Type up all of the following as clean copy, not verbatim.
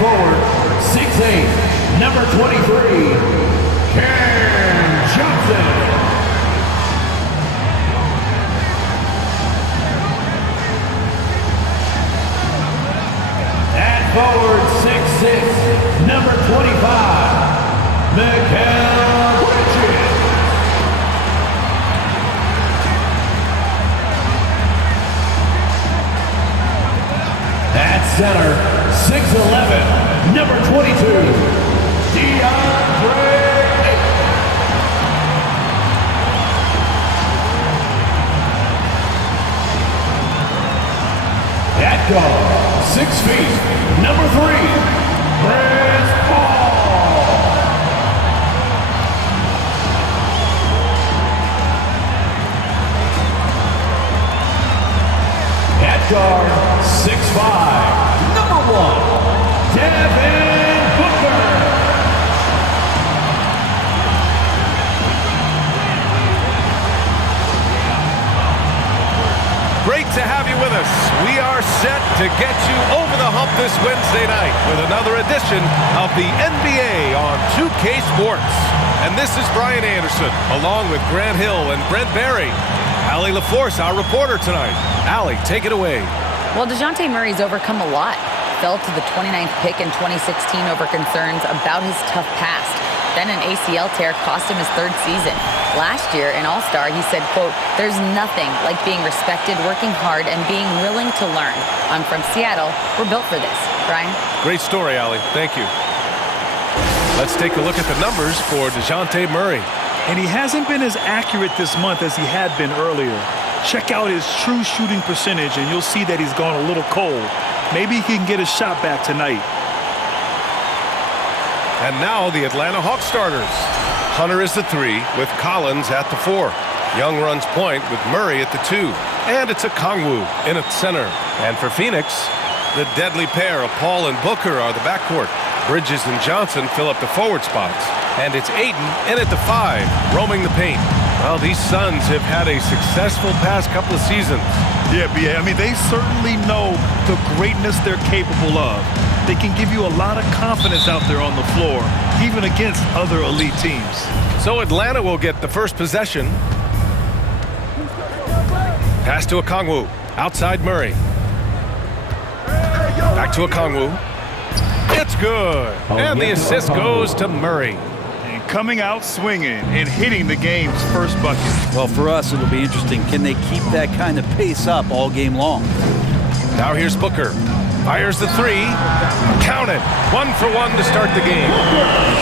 forward, 6'8", number 23, Cam Johnson. At forward, 6'6", number 25, Mikael Bridges. At center, 6'11", number 22, DeAndre. At guard, 6 feet, number 3, Chris Paul. At guard, 6'5", number 1, Devin Booker. Great to have you with us. We are set to get you over the hump this Wednesday night with another edition of the NBA on 2K Sports. And this is Brian Anderson, along with Grant Hill and Brent Barry. Allie LaForce, our reporter tonight. Allie, take it away. Well, DeJounte Murray's overcome a lot. Fell to the 29th pick in 2016 over concerns about his tough past. Then an ACL tear cost him his 3rd season. Last year, in All-Star, he said, quote, "There's nothing like being respected, working hard, and being willing to learn. I'm from Seattle. We're built for this." Brian? Great story, Allie. Thank you. Let's take a look at the numbers for DeJounte Murray. And he hasn't been as accurate this month as he had been earlier. Check out his true shooting percentage, and you'll see that he's gone a little cold. Maybe he can get his shot back tonight. And now the Atlanta Hawks starters. Hunter is the 3 with Collins at the 4. Young runs point with Murray at the 2. And it's a Kongwu in at center. And for Phoenix, the deadly pair of Paul and Booker are the backcourt. Bridges and Johnson fill up the forward spots. And it's Ayton in at the 5, roaming the paint. Well, these Suns have had a successful past couple of seasons. Yeah, I mean, they certainly know the greatness they're capable of. They can give you a lot of confidence out there on the floor, even against other elite teams. So Atlanta will get the first possession. Pass to Okongwu. Outside Murray. Back to Okongwu. It's good. And the assist goes to Murray. And coming out swinging and hitting the game's first bucket. Well, for us, it'll be interesting. Can they keep that kind of pace up all game long? Now here's Booker. Fires the 3. Count it. 1 for 1 to start the game.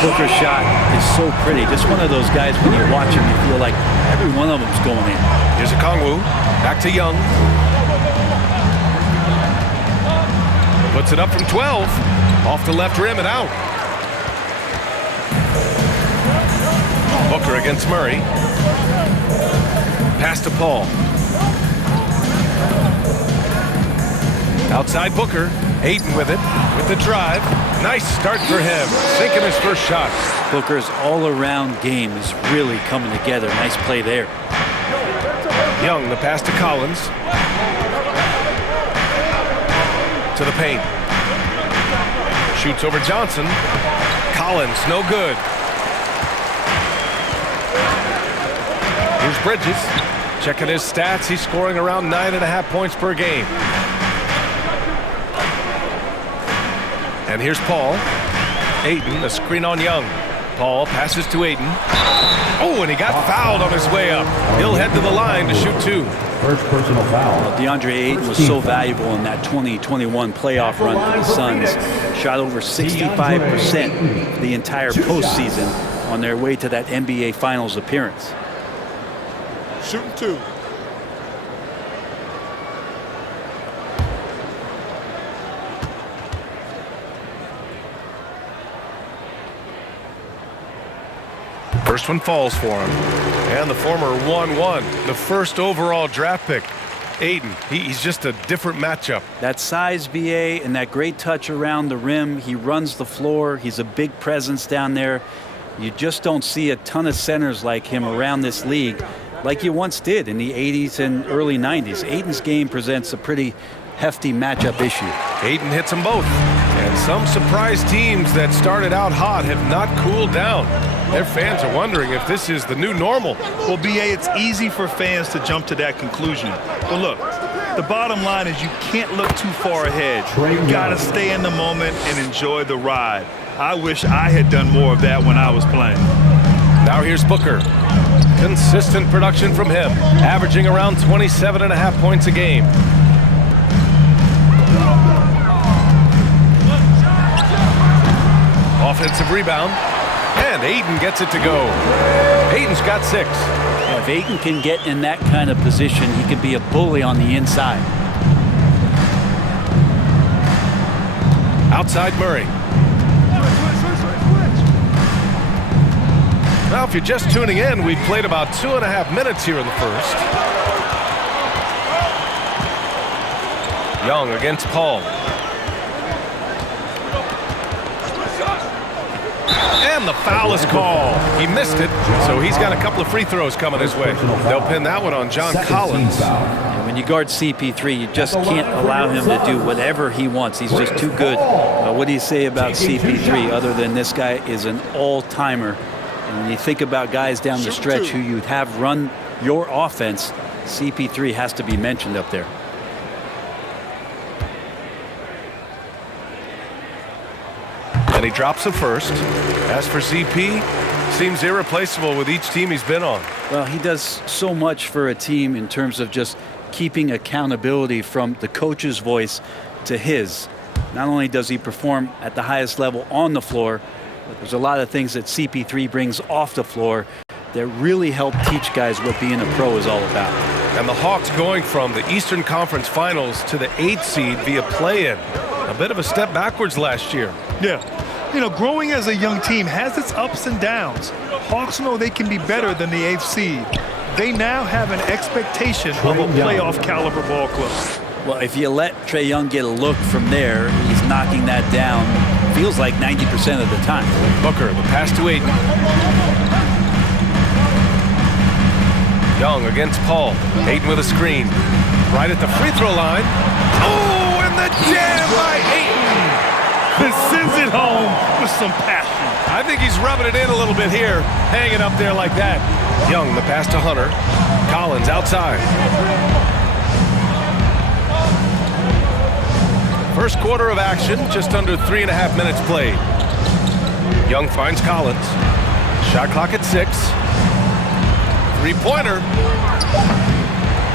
Booker's shot is so pretty. Just one of those guys, when you watch him, you feel like every one of them's going in. Here's Okongwu. Back to Young. Puts it up from 12. Off the left rim and out. Booker against Murray. Pass to Paul. Outside Booker. Ayton with it. With the drive. Nice start for him. Sinking his first shot. Booker's all-around game is really coming together. Nice play there. Young, the pass to Collins. To the paint. Shoots over Johnson. Collins, no good. Here's Bridges. Checking his stats. He's scoring around 9.5 points per game. And here's Paul. Ayton, a screen on Young. Paul passes to Ayton. Oh, and he got fouled on his way up. He'll head to the line to shoot 2. First personal foul. Well, DeAndre Ayton was so valuable in that 2021 playoff run for the Suns. Shot over 65% the entire postseason on their way to that NBA Finals appearance. Shooting 2. First one falls for him. And the former 1-1, the first overall draft pick. Ayton, he's just a different matchup. That size, BA, and that great touch around the rim. He runs the floor. He's a big presence down there. You just don't see a ton of centers like him around this league like you once did in the 80s and early 90s. Ayton's game presents a pretty hefty matchup issue. Ayton hits them both. And some surprise teams that started out hot have not cooled down. Their fans are wondering if this is the new normal. Well, B.A., it's easy for fans to jump to that conclusion. But look, the bottom line is you can't look too far ahead. You got to stay in the moment and enjoy the ride. I wish I had done more of that when I was playing. Now here's Booker. Consistent production from him, averaging around 27.5 points a game. Offensive rebound, and Ayton gets it to go. Ayton's got 6. If Ayton can get in that kind of position, he can be a bully on the inside. Outside Murray. Now, if you're just tuning in, we've played about 2.5 minutes here in the first. Young against Paul. And the foul is called. He missed it, so he's got a couple of free throws coming his way. They'll pin that one on John Collins. And when you guard CP3, you just can't allow him to do whatever he wants. He's just too good. What do you say about CP3 other than this guy is an all-timer? And when you think about guys down the stretch who you'd have run your offense, CP3 has to be mentioned up there. And he drops the first. As for CP, seems irreplaceable with each team he's been on. Well, he does so much for a team in terms of just keeping accountability from the coach's voice to his. Not only does he perform at the highest level on the floor, but there's a lot of things that CP3 brings off the floor that really help teach guys what being a pro is all about. And the Hawks going from the Eastern Conference Finals to the 8th seed via play-in. A bit of a step backwards last year. Yeah. You know, growing as a young team has its ups and downs. Hawks know they can be better than the 8th seed. They now have an expectation of a playoff caliber ball club. Well, if you let Trae Young get a look from there, he's knocking that down, feels like 90% of the time. Booker, the pass to Ayton. Young against Paul. Ayton with a screen. Right at the free throw line. Oh, and the jam by Ayton. And sends it home with some passion. I think he's rubbing it in a little bit here, hanging up there like that. Young, the pass to Hunter. Collins outside. First quarter of action, just under 3.5 minutes played. Young finds Collins. Shot clock at 6. Three-pointer.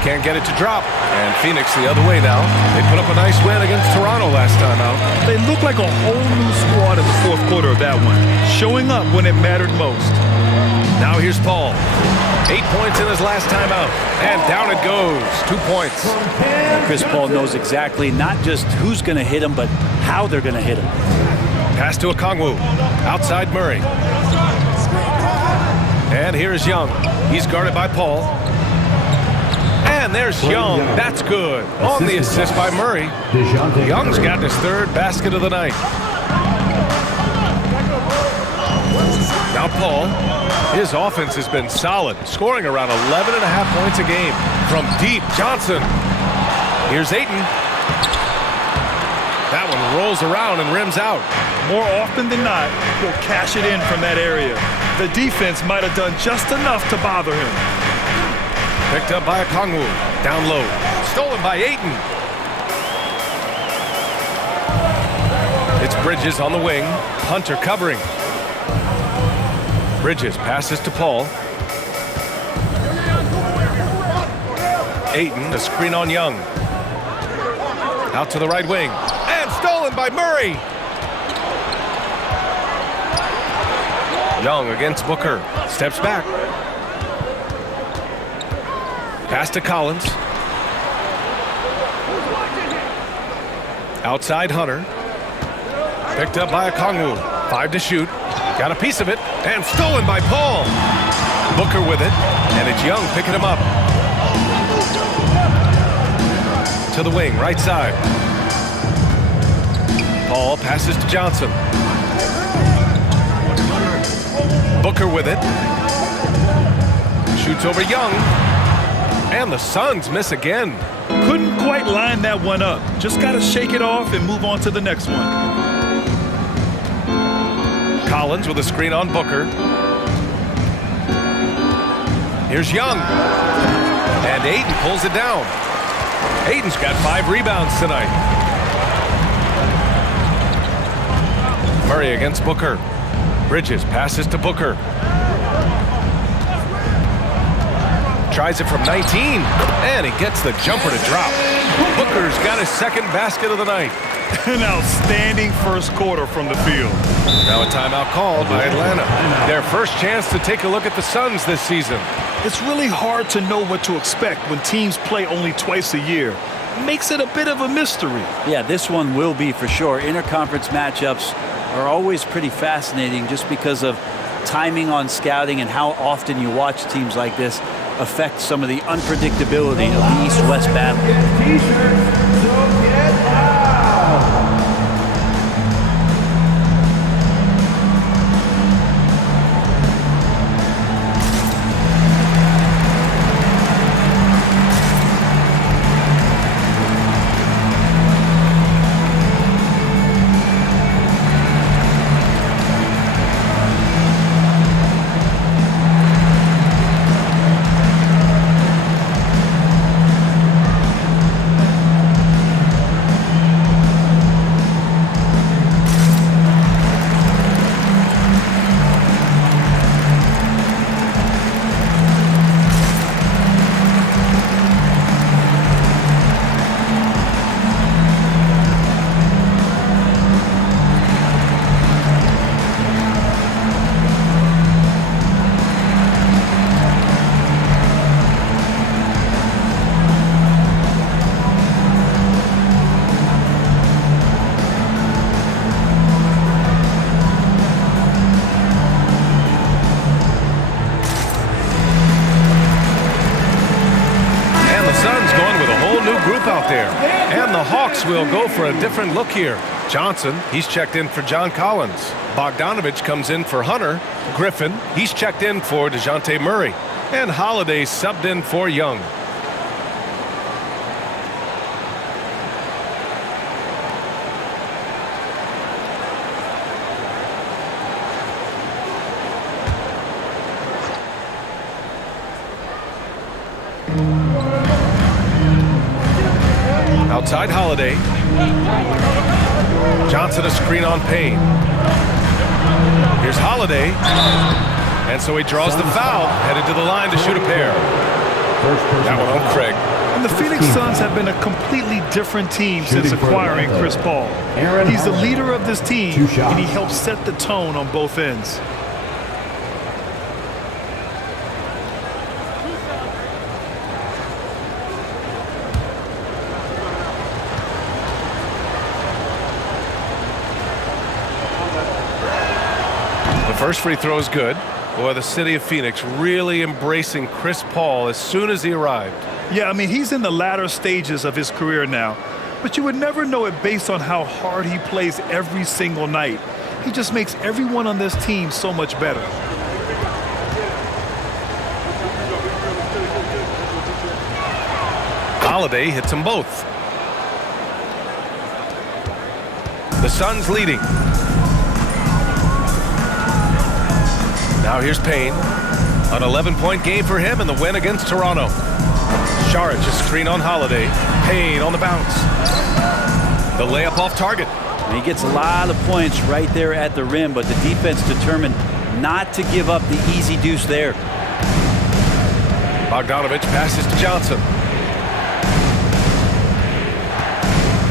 Can't get it to drop. And Phoenix the other way now. They put up a nice win against Toronto last time out. They look like a whole new squad in the fourth quarter of that one, showing up when it mattered most. Now here's Paul. 8 points in his last time out. And down it goes. 2 points. Chris Paul knows exactly not just who's going to hit him, but how they're going to hit him. Pass to Okongwu. Outside Murray. And here is Young. He's guarded by Paul. And there's Young. That's good. On the assist by Murray. Young's got his 3rd basket of the night. Now Paul. His offense has been solid, scoring around 11.5 points a game. From deep, Johnson. Here's Ayton. That one rolls around and rims out. More often than not, he'll cash it in from that area. The defense might have done just enough to bother him. Picked up by Okongwu. Down low. Stolen by Ayton. It's Bridges on the wing. Hunter covering. Bridges passes to Paul. Ayton, a screen on Young. Out to the right wing. And stolen by Murray. Young against Booker. Steps back. Pass to Collins. Outside Hunter. Picked up by Okongwu. 5 to shoot. Got a piece of it. And stolen by Paul. Booker with it. And it's Young picking him up. To the wing, right side. Paul passes to Johnson. Booker with it. Shoots over Young. And the Suns miss again. Couldn't quite line that one up. Just got to shake it off and move on to the next one. Collins with a screen on Booker. Here's Young. And Ayton pulls it down. Ayton's got 5 rebounds tonight. Murray against Booker. Bridges passes to Booker. Tries it from 19, and he gets the jumper to drop. Booker's got his second basket of the night. An outstanding first quarter from the field. Now a timeout called by Atlanta. Their first chance to take a look at the Suns this season. It's really hard to know what to expect when teams play only twice a year. Makes it a bit of a mystery. Yeah, this one will be for sure. Interconference matchups are always pretty fascinating just because of timing on scouting and how often you watch teams like this affect some of the unpredictability of the East-West battle. T-shirts, so get out. Will go for a different look here. Johnson, he's checked in for John Collins. Bogdanovich comes in for Hunter. Griffin, he's checked in for DeJounte Murray. And Holiday subbed in for Young. Outside Holiday. Johnson a screen on Payne. Here's Holiday. And so he draws the foul, headed to the line to shoot a pair. That one on Craig. And the Phoenix Suns have been a completely different team since acquiring Chris Paul. He's the leader of this team, and he helps set the tone on both ends. First free throw is good. Boy, the city of Phoenix really embracing Chris Paul as soon as he arrived. Yeah, I mean, he's in the latter stages of his career now. But you would never know it based on how hard he plays every single night. He just makes everyone on this team so much better. Holiday hits them both. The Suns leading. Now here's Payne. An 11-point game for him in the win against Toronto. Saric a screen on Holiday. Payne on the bounce. The layup off target. And he gets a lot of points right there at the rim, but the defense determined not to give up the easy deuce there. Bogdanovich passes to Johnson.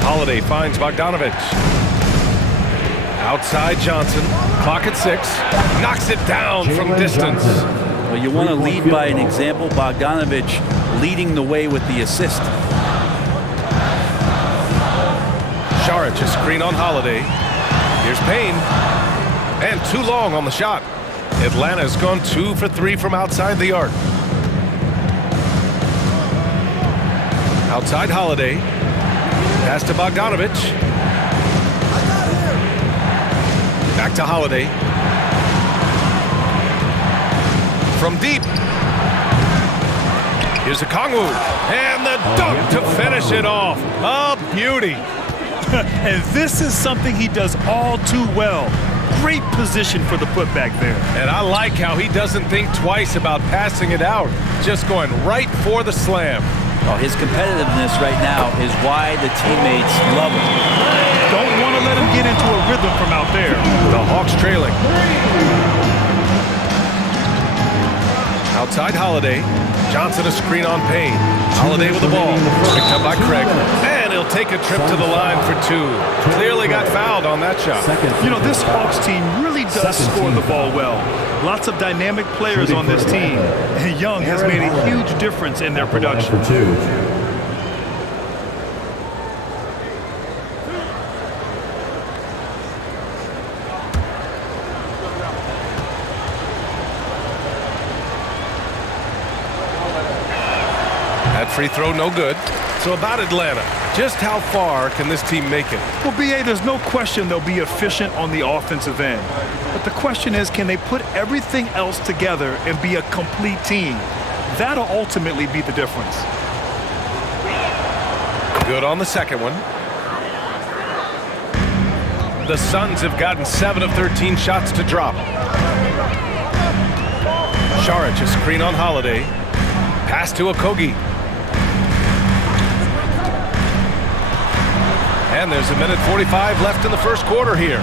Holiday finds Bogdanovich. Outside Johnson, clock at 6, knocks it down from distance. Well, you want to lead by an example. Bogdanovich leading the way with the assist. Saric a screen on Holiday. Here's Payne. And too long on the shot. Atlanta's gone 2 for 3 from outside the arc. Outside Holiday. Pass to Bogdanovich. Back to Holiday. From deep. Here's a Kongwu, and the dunk to finish it off. A beauty. And this is something he does all too well. Great position for the putback there. And I like how he doesn't think twice about passing it out, just going right for the slam. Oh, his competitiveness right now is why the teammates love him. Don't want to let him get into a rhythm from out there. The Hawks trailing. Outside Holiday. Johnson a screen on Payne. Holiday with the ball. Picked up by Craig. And he'll take a trip to the line for two. Clearly got fouled on that shot. You know, this Hawks team really does score the ball well. Lots of dynamic players on this team. And Young has made a huge difference in their production. That free throw no good. So about Atlanta, just how far can this team make it? Well, B.A., there's no question they'll be efficient on the offensive end. But the question is, can they put everything else together and be a complete team? That'll ultimately be the difference. Good on the second one. The Suns have gotten 7 of 13 shots to drop. Saric a screen on Holiday. Pass to Okogie. And there's a minute 45 left in the first quarter here.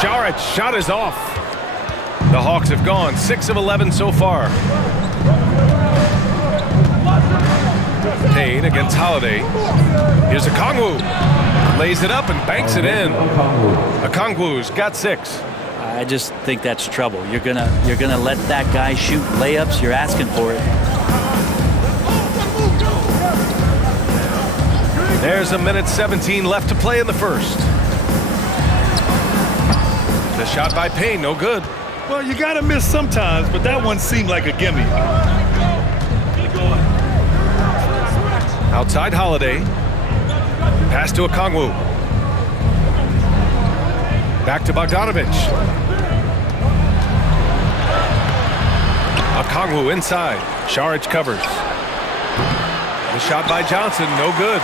Saric shot is off. The Hawks have gone 6 of 11 so far. Payne against Holiday. Here's a Kongwu. Lays it up and banks it in. Okongwu's got 6. I just think that's trouble. You're gonna let that guy shoot layups. You're asking for it. There's a minute 17 left to play in the first. The shot by Payne, no good. Well, you got to miss sometimes, but that one seemed like a gimme. Outside Holiday. Pass to Okongwu. Back to Bogdanovich. Okongwu inside. Saric covers. The shot by Johnson, no good.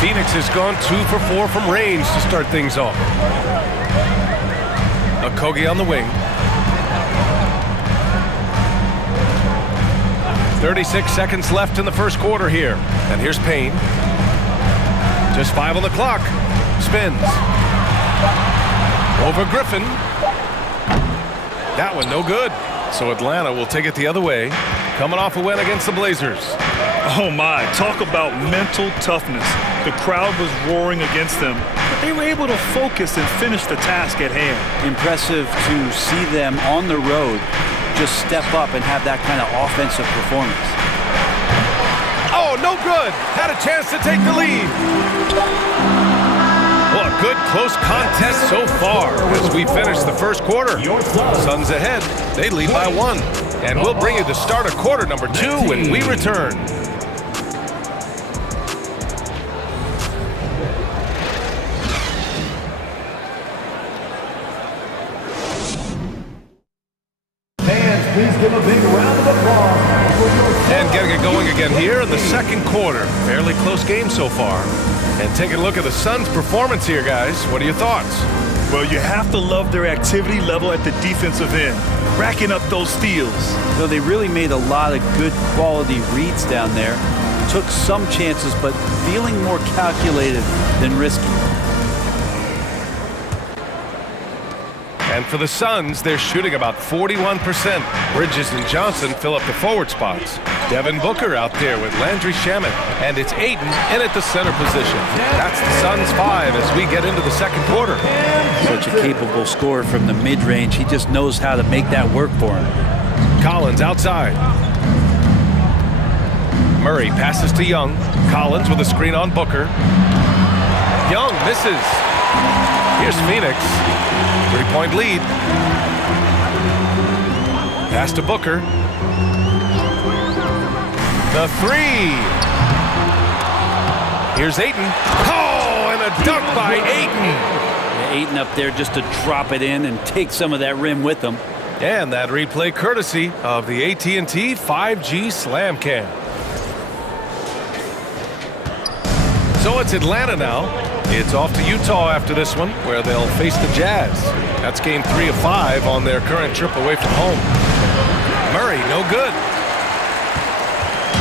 Phoenix has gone 2 for 4 from range to start things off. Okogie on the wing. 36 seconds left in the first quarter here. And here's Payne. Just 5 on the clock. Spins. Over Griffin. That one no good. So Atlanta will take it the other way. Coming off a win against the Blazers. Oh my, talk about mental toughness. The crowd was roaring against them, but they were able to focus and finish the task at hand. Impressive to see them on the road just step up and have that kind of offensive performance. Oh, no good. Had a chance to take the lead. Well, a good close contest so far as we finish the first quarter. Suns ahead. They lead by 1. And we'll bring you the start of quarter number 2 when we return. Please give a big round of applause. And getting it going again here in the second quarter. Fairly close game so far. And taking a look at the Suns' performance here, guys. What are your thoughts? Well, you have to love their activity level at the defensive end, racking up those steals. So they really made a lot of good quality reads down there. Took some chances, but feeling more calculated than risky. And for the Suns, they're shooting about 41%. Bridges and Johnson fill up the forward spots. Devin Booker out there with Landry Shamet. And it's Ayton in at the center position. That's the Suns 5 as we get into the second quarter. Such a capable scorer from the mid-range. He just knows how to make that work for him. Collins outside. Murray passes to Young. Collins with a screen on Booker. Young misses. Here's Phoenix. 3-point lead. Pass to Booker. The 3. Here's Ayton. Oh, and a dunk by Ayton. Yeah, Ayton up there just to drop it in and take some of that rim with him. And that replay courtesy of the AT&T 5G Slam Cam. So it's Atlanta now. It's off to Utah after this one, where they'll face the Jazz. That's game 3 of 5 on their current trip away from home. Murray, no good.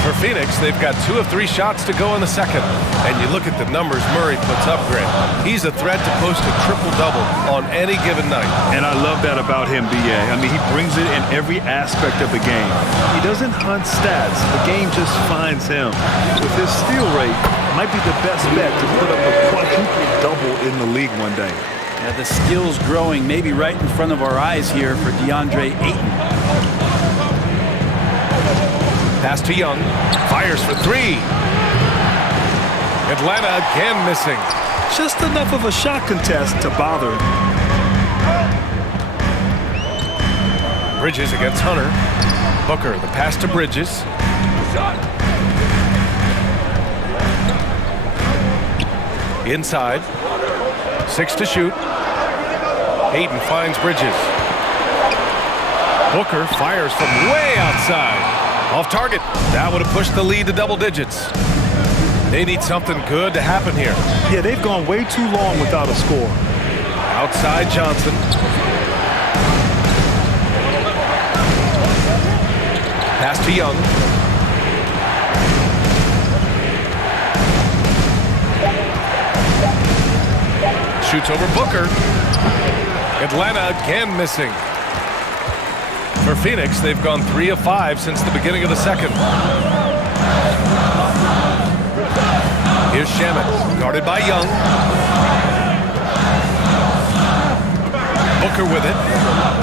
For Phoenix, they've got 2 of 3 shots to go in the second. And you look at the numbers Murray puts up, Grant. He's a threat to post a triple-double on any given night. And I love that about him, B.A. I mean, he brings it in every aspect of the game. He doesn't hunt stats. The game just finds him. With his steal rate, might be the best bet to put up a quadruple double in the league one day. Yeah, the skill's growing maybe right in front of our eyes here for DeAndre Ayton. Pass to Young. Fires for 3. Atlanta again missing. Just enough of a shot contest to bother him. Bridges against Hunter. Booker, the pass to Bridges. Inside. 6 to shoot. Ayton finds Bridges. Booker fires from way outside. Off target. That would have pushed the lead to double digits. They need something good to happen here. Yeah, they've gone way too long without a score. Outside Johnson. Pass to Young. Shoots over Booker. Atlanta again missing. For Phoenix, they've gone 3 of 5 since the beginning of the second. Here's Shamet, guarded by Young. Booker with it.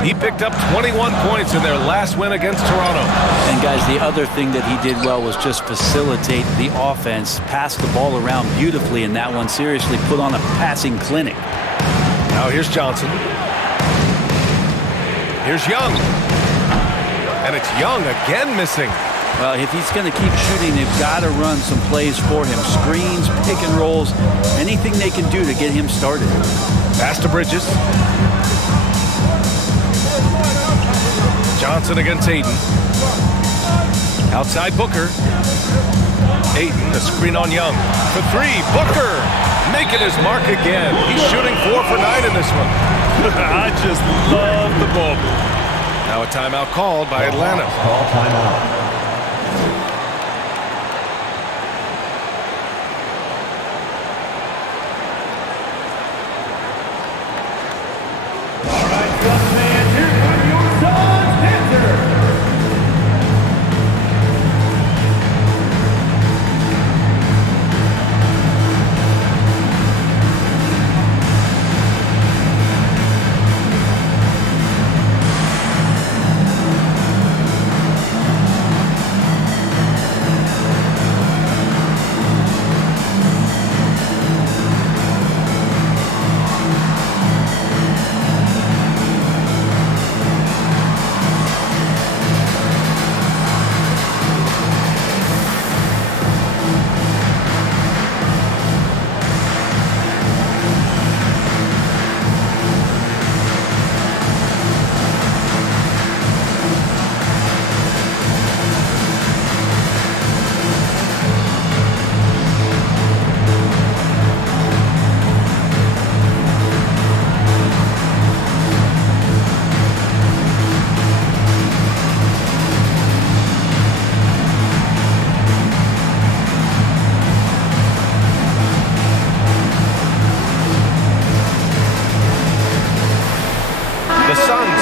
He picked up 21 points in their last win against Toronto. And guys, the other thing that he did well was just facilitate the offense, pass the ball around beautifully in that one, seriously put on a passing clinic. Now here's Johnson. Here's Young. And it's Young again missing. Well, if he's going to keep shooting, they've got to run some plays for him. Screens, pick and rolls, anything they can do to get him started. Pass to Bridges. Johnson against Ayton. Outside Booker. Ayton, the screen on Young. For 3, Booker making his mark again. He's shooting 4 for 9 in this one. I just love the ball. Now a timeout called by Atlanta. Call timeout. All right, young man, here come your son's dancers.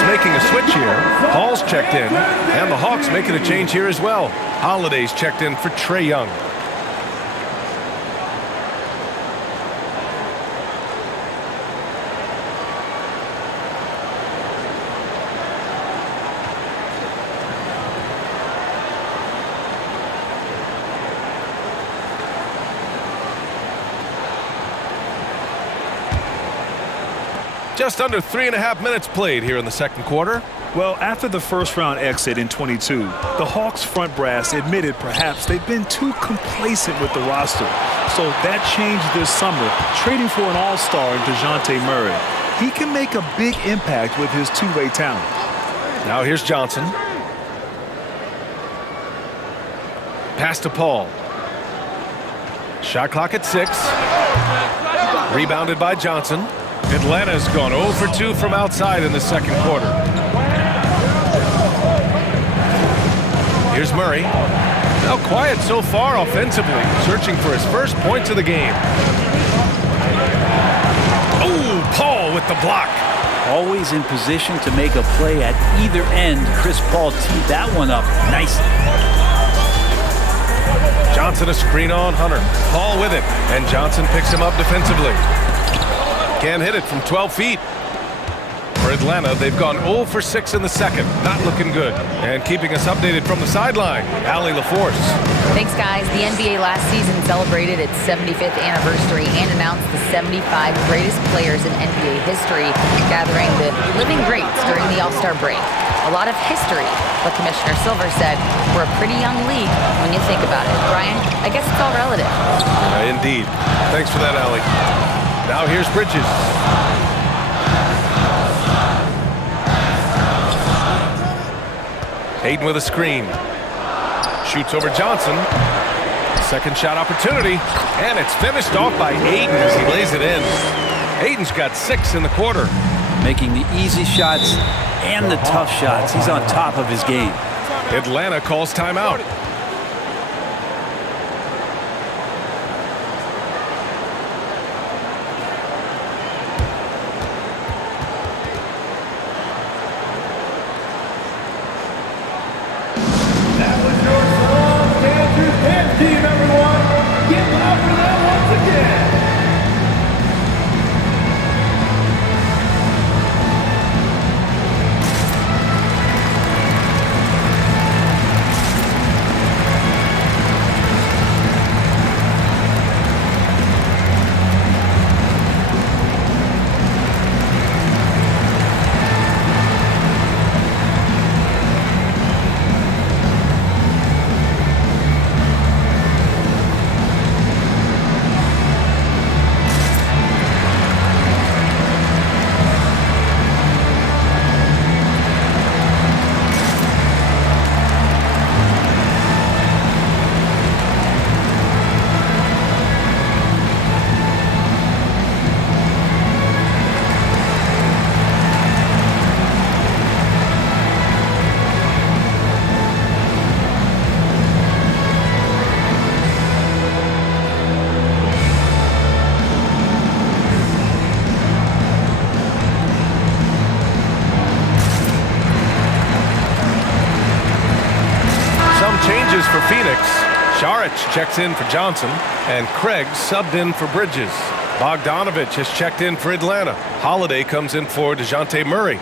Making a switch here. Hall's checked in, and the Hawks making a change here as well. Holiday's checked in for Trae Young. Just under 3.5 minutes played here in the second quarter. Well, after the first round exit in 22, the Hawks front brass admitted perhaps they've been too complacent with the roster. So that changed this summer, trading for an all-star in DeJounte Murray. He can make a big impact with his two-way talent. Now here's Johnson. Pass to Paul. Shot clock at 6. Rebounded by Johnson. Atlanta's gone 0 for 2 from outside in the second quarter. Here's Murray. Now quiet so far offensively, searching for his first points of the game. Oh, Paul with the block. Always in position to make a play at either end. Chris Paul teed that one up nicely. Johnson a screen on Hunter. Paul with it, and Johnson picks him up defensively. Can't hit it from 12 feet. For Atlanta, they've gone 0 for 6 in the second. Not looking good. And keeping us updated from the sideline, Allie LaForce. Thanks, guys. The NBA last season celebrated its 75th anniversary and announced the 75 greatest players in NBA history, gathering the living greats during the All-Star break. A lot of history, but Commissioner Silver said we're a pretty young league when you think about it. Brian, I guess it's all relative. Indeed. Thanks for that, Allie. Now here's Bridges. Hayden with a screen. Shoots over Johnson. Second shot opportunity. And it's finished off by Hayden as he lays it in. Hayden's got 6 in the quarter. Making the easy shots and the tough shots. He's on top of his game. Atlanta calls timeout. That was your Salon Panthers 10 team, everyone. Get loud for that once again. Changes for Phoenix. Saric checks in for Johnson, and Craig subbed in for Bridges. Bogdanovich has checked in for Atlanta. Holiday comes in for DeJounte Murray.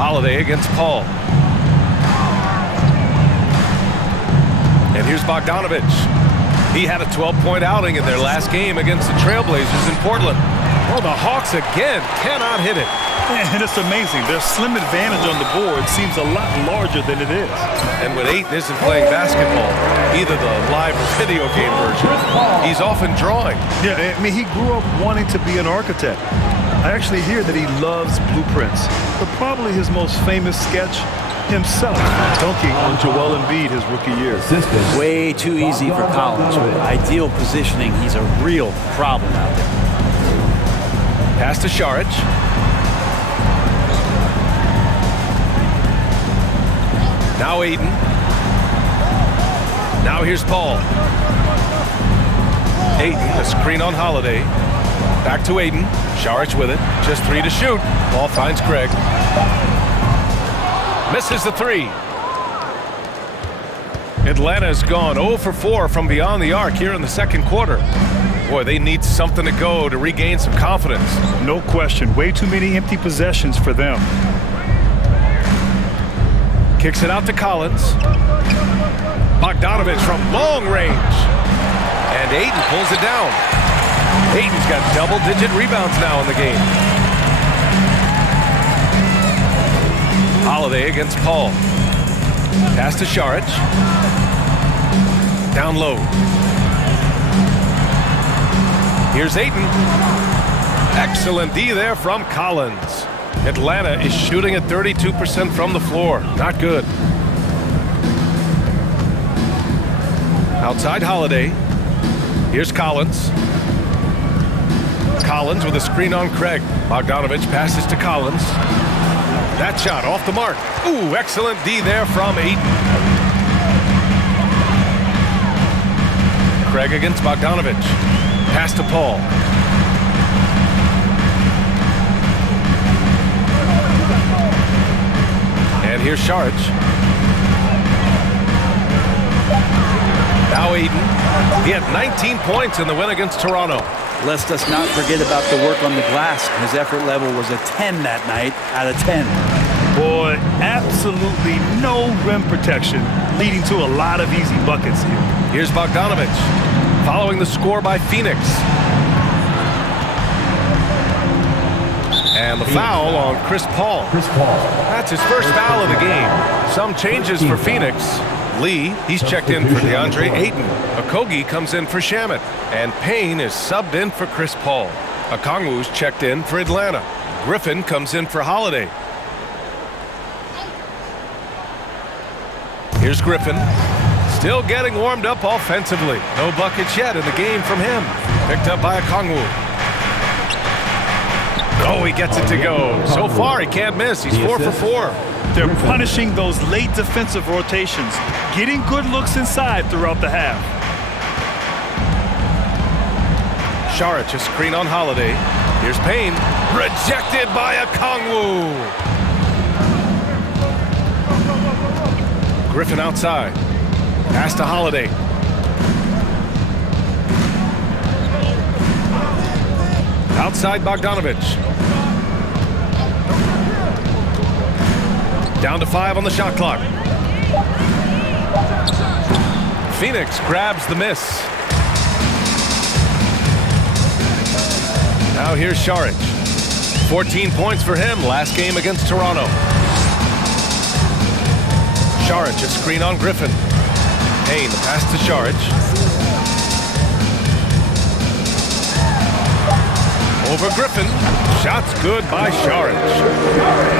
Holiday against Paul. And here's Bogdanovich. He had a 12-point outing in their last game against the Trailblazers in Portland. Oh, the Hawks again cannot hit it. And it's amazing. Their slim advantage on the board seems a lot larger than it is. And when Ayton isn't playing basketball, either the live or video game version, he's often drawing. Yeah, I mean, he grew up wanting to be an architect. I actually hear that he loves blueprints, but probably his most famous sketch, himself dunking on Joel Embiid his rookie year. Way too easy for Collins. With ideal positioning, he's a real problem out there. Pass to Saric. Now Ayton. Now here's Paul. Ayton, a screen on Holiday. Back to Ayton. Saric with it. Just 3 to shoot. Ball finds Craig. Misses the 3. Atlanta's gone 0 for 4 from beyond the arc here in the second quarter. Boy, they need something to go to regain some confidence. No question. Way too many empty possessions for them. Kicks it out to Collins. Bogdanovich from long range. And Ayton pulls it down. Ayton's got double-digit rebounds now in the game. Holiday against Paul. Pass to Šarić. Down low. Here's Ayton. Excellent D there from Collins. Atlanta is shooting at 32% from the floor. Not good. Outside Holiday. Here's Collins. Collins with a screen on Craig. Bogdanović passes to Collins. That shot off the mark. Ooh, excellent D there from Ayton. Craig against Bogdanović. Pass to Paul. And here's Šarić. Now Ayton. He had 19 points in the win against Toronto. Let's us not forget about the work on the glass. His effort level was a 10 that night out of 10. Boy, absolutely no rim protection, leading to a lot of easy buckets here. Here's Bogdanović, following the score by Phoenix. And the foul on Chris Paul. That's his first foul of the game. Some changes for Phoenix. Lee, he's checked in for DeAndre Ayton. Okogie comes in for Shamet. And Payne is subbed in for Chris Paul. Okongwu's checked in for Atlanta. Griffin comes in for Holiday. Here's Griffin. Still getting warmed up offensively. No buckets yet in the game from him. Picked up by Okongwu. Oh, he gets it to go. So far, he can't miss. He's 4 for 4. They're punishing those late defensive rotations, getting good looks inside throughout the half. Šarić, a screen on Holiday. Here's Payne. Rejected by Okongwu. Griffin outside. Pass to Holiday. Outside Bogdanović. Down to 5 on the shot clock. Phoenix grabs the miss. Now here's Šarić. 14 points for him last game against Toronto. Šarić, a screen on Griffin. Payne, pass to Šarić. Over Griffin. Shots good by Šarić.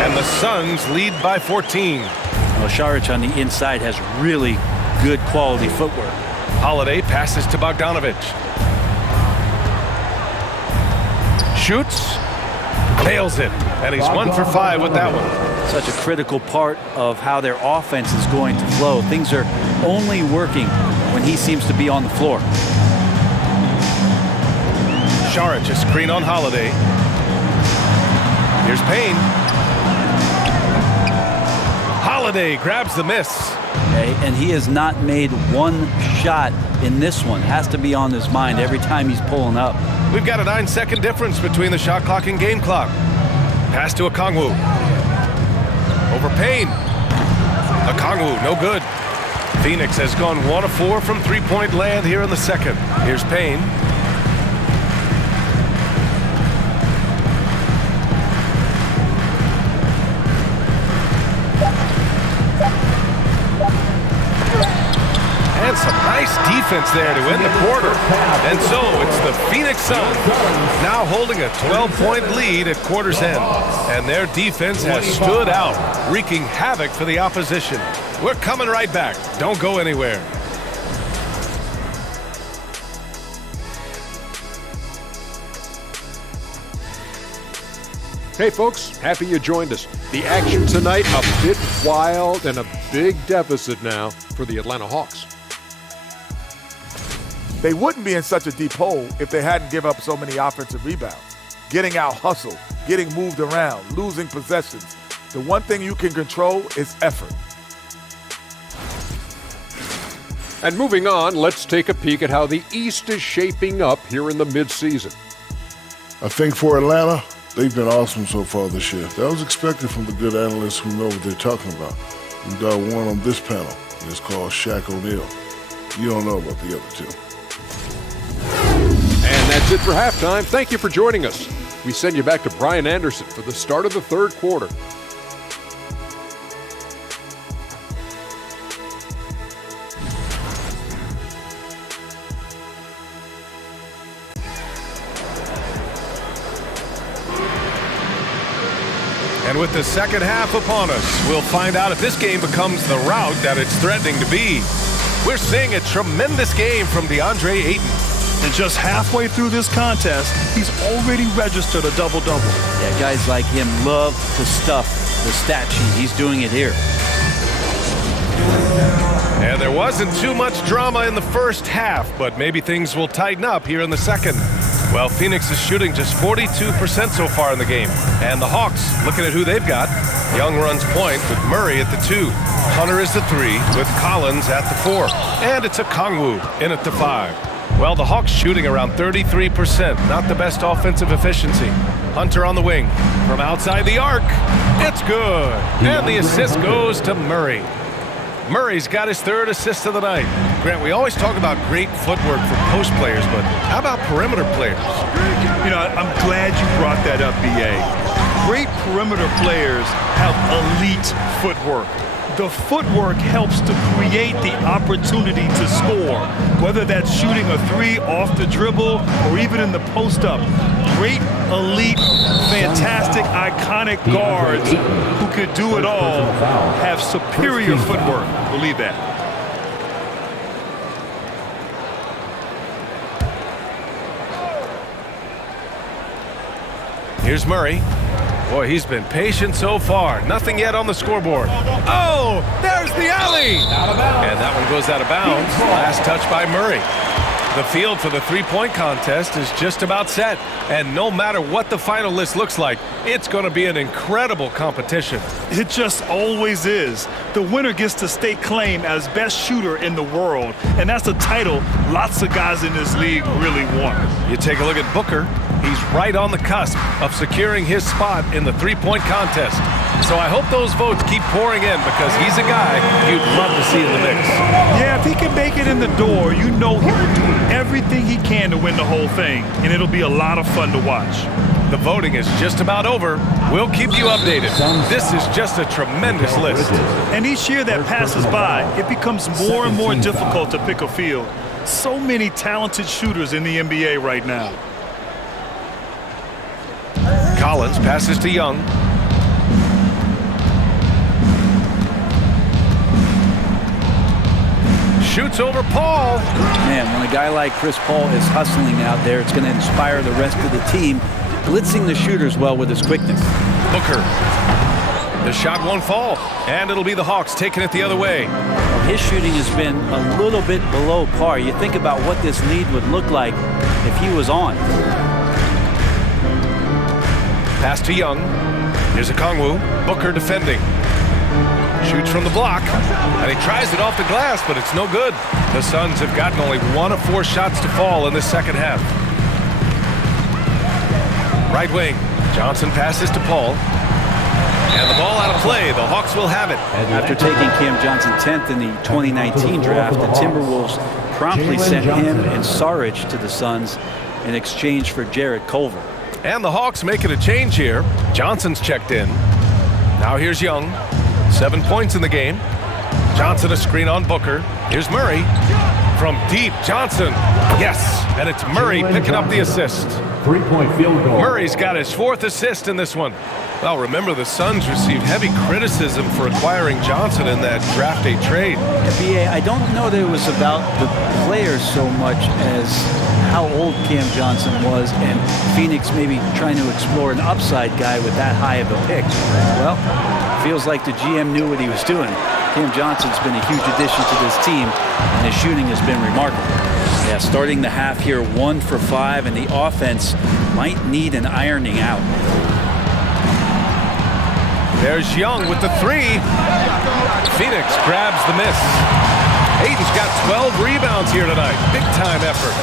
And the Suns lead by 14. Well, Šarić on the inside has really good quality footwork. Holiday passes to Bogdanović. Shoots. Nails it. And he's 1 for 5 with that one. Such a critical part of how their offense is going to flow. Things are only working when he seems to be on the floor. Šarić, a screen on Holiday. Here's Payne. Holiday grabs the miss. Okay, and he has not made one shot in this one. Has to be on his mind every time he's pulling up. We've got a 9-second difference between the shot clock and game clock. Pass to Okongwu. Over Payne. Okongwu, no good. Phoenix has gone 1 of 4 from three-point land here in the second. Here's Payne. And some nice defense there to end the quarter. And so it's the Phoenix Suns now holding a 12-point lead at quarter's end. And their defense has stood out, wreaking havoc for the opposition. We're coming right back. Don't go anywhere. Hey folks, happy you joined us. The action tonight a bit wild and a big deficit now for the Atlanta Hawks. They wouldn't be in such a deep hole if they hadn't given up so many offensive rebounds. Getting out hustled, getting moved around, losing possessions. The one thing you can control is effort. And moving on, let's take a peek at how the East is shaping up here in the midseason. I think for Atlanta, they've been awesome so far this year. That was expected from the good analysts who know what they're talking about. We've got one on this panel, and it's called Shaq O'Neal. You don't know about the other two. And that's it for halftime. Thank you for joining us. We send you back to Brian Anderson for the start of the third quarter. with the second half upon us, we'll find out if this game becomes the rout that it's threatening to be. We're seeing a tremendous game from DeAndre Ayton. And just halfway through this contest, he's already registered a double-double. Yeah, guys like him love to stuff the stat sheet. He's doing it here. And there wasn't too much drama in the first half, but maybe things will tighten up here in the second. Well, Phoenix is shooting just 42% so far in the game. And the Hawks, looking at who they've got, Young runs point with Murray at the 2. Hunter is the 3 with Collins at the 4. And it's a Kongwu in at the 5. Well, the Hawks shooting around 33%, not the best offensive efficiency. Hunter on the wing from outside the arc. It's good. And the assist goes to Murray. Murray's got his 3rd assist of the night. Grant, we always talk about great footwork for post players, but how about perimeter players? You know, I'm glad you brought that up, B.A. Great perimeter players have elite footwork. The footwork helps to create the opportunity to score, whether that's shooting a 3 off the dribble or even in the post-up. Great, elite, fantastic, iconic guards who could do it all have superior footwork. Believe that. Here's Murray. Boy, he's been patient so far. Nothing yet on the scoreboard. Oh, there's the alley! And that one goes out of bounds. Last touch by Murray. The field for the three-point contest is just about set. And no matter what the final list looks like, it's going to be an incredible competition. It just always is. The winner gets to stake claim as best shooter in the world. And that's a title lots of guys in this league really want. You take a look at Booker. He's right on the cusp of securing his spot in the three-point contest. So I hope those votes keep pouring in because he's a guy you'd love to see in the mix. Yeah, if he can make it in the door, you know he will do everything he can to win the whole thing, and it'll be a lot of fun to watch. The voting is just about over. We'll keep you updated. This is just a tremendous list. And each year that passes by, it becomes more and more difficult to pick a field. So many talented shooters in the NBA right now. Collins passes to Young. Shoots over Paul. Man, when a guy like Chris Paul is hustling out there, it's going to inspire the rest of the team, blitzing the shooters well with his quickness. Booker. The shot won't fall, and it'll be the Hawks taking it the other way. His shooting has been a little bit below par. You think about what this lead would look like if he was on. Pass to Young. Here's a Kongwu. Booker defending. Shoots from the block, and he tries it off the glass, but it's no good. The Suns have gotten only 1 of 4 shots to fall in this second half. Right wing. Johnson passes to Paul. And the ball out of play. The Hawks will have it. After taking Cam Johnson 10th in the 2019 draft, the Timberwolves promptly sent him and Saric to the Suns in exchange for Jarrett Culver. And the Hawks making a change here. Johnson's checked in. Now here's Young. 7 points in the game. Johnson a screen on Booker. Here's Murray. From deep, Johnson. Yes, and it's Murray picking up the assist. 3-point field goal. Murray's got his 4th assist in this one. Well, remember the Suns received heavy criticism for acquiring Johnson in that draft day trade. BA, I don't know that it was about the players so much as how old Cam Johnson was and Phoenix maybe trying to explore an upside guy with that high of a pick. Well, feels like the GM knew what he was doing. Cam Johnson's been a huge addition to this team, and his shooting has been remarkable. Yeah, starting the half here 1 for 5, and the offense might need an ironing out. There's Young with the 3. Phoenix grabs the miss. Ayton's got 12 rebounds here tonight. Big time effort.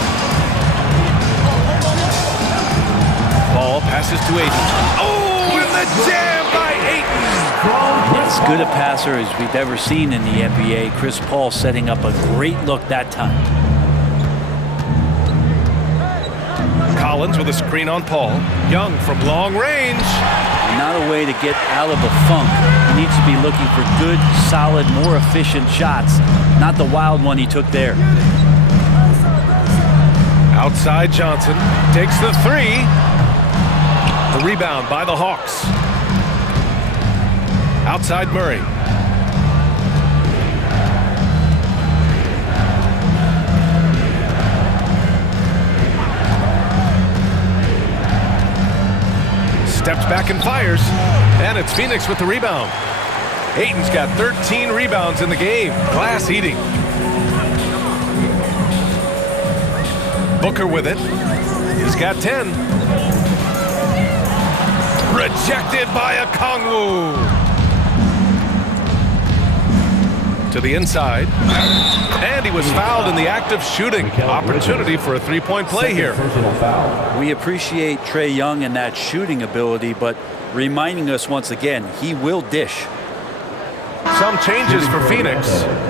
Ball passes to Ayton. Oh, and the jam by Ayton. As good a passer as we've ever seen in the NBA. Chris Paul setting up a great look that time. Collins with a screen on Paul. Young from long range. Not a way to get out of a funk. He needs to be looking for good, solid, more efficient shots, not the wild one he took there. Outside Johnson takes the 3. The rebound by the Hawks. Outside Murray. Steps back and fires. And it's Phoenix with the rebound. Ayton's got 13 rebounds in the game. Glass eating. Booker with it. He's got 10. Rejected by Okongwu. To the inside. And he was fouled in the act of shooting. Opportunity for a three-point play here. We appreciate Trae Young and that shooting ability, but reminding us once again, he will dish. Some changes for Phoenix.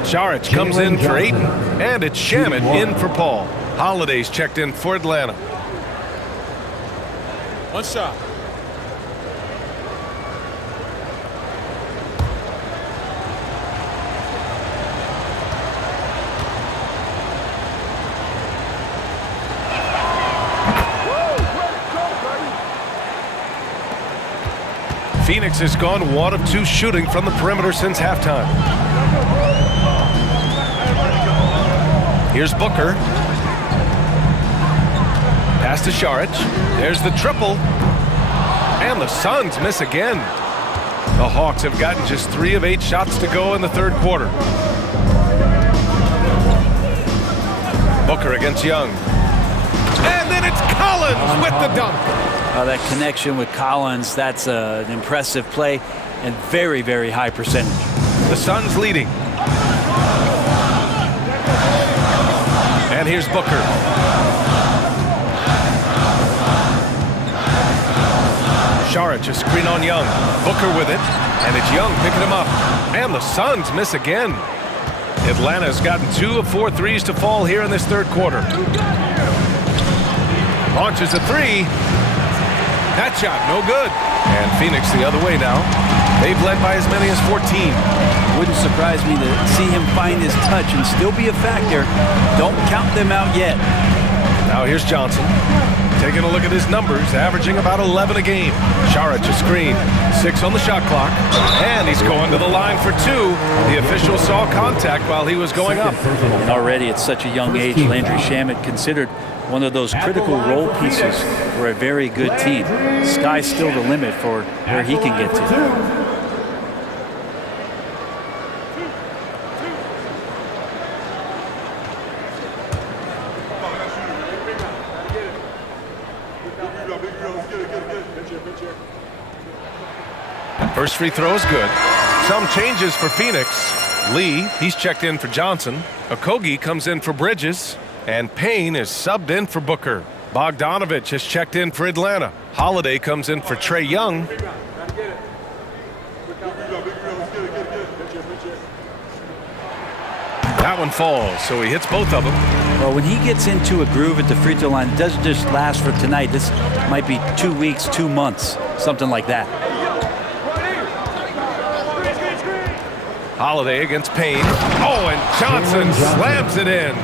Saric comes in for Ayton. And it's Shamet in for Paul. Holiday's checked in for Atlanta. One shot. Phoenix has gone 1 of 2 shooting from the perimeter since halftime. Here's Booker. Pass to Saric. There's the triple. And the Suns miss again. The Hawks have gotten just 3 of 8 shots to go in the third quarter. Booker against Young. And then it's Collins with the dunk. That connection with Collins, that's an impressive play and very, very high percentage. The Suns leading. And here's Booker. Saric, a screen on Young. Booker with it. And it's Young picking him up. And the Suns miss again. Atlanta's gotten 2 of 4 threes to fall here in this third quarter. Launches a 3. That shot, no good. And Phoenix the other way now. They've led by as many as 14. Wouldn't surprise me to see him find his touch and still be a factor. Don't count them out yet. Now here's Johnson. Taking a look at his numbers, averaging about 11 a game. Saric a screen. 6 on the shot clock. And he's going to the line for 2. The official saw contact while he was going up. And already at such a young age, Landry Shamet considered one of those critical role pieces for a very good team. Sky's still the limit for where he can get to. First free throw is good. Some changes for Phoenix. Lee, he's checked in for Johnson. Okogie comes in for Bridges. And Payne is subbed in for Booker. Bogdanovich has checked in for Atlanta. Holiday comes in for Trae Young. That one falls, so he hits both of them. Well, when he gets into a groove at the free throw line, it doesn't just last for tonight. This might be 2 weeks, 2 months, something like that. Holiday against Payne. Oh, and Johnson slams it in.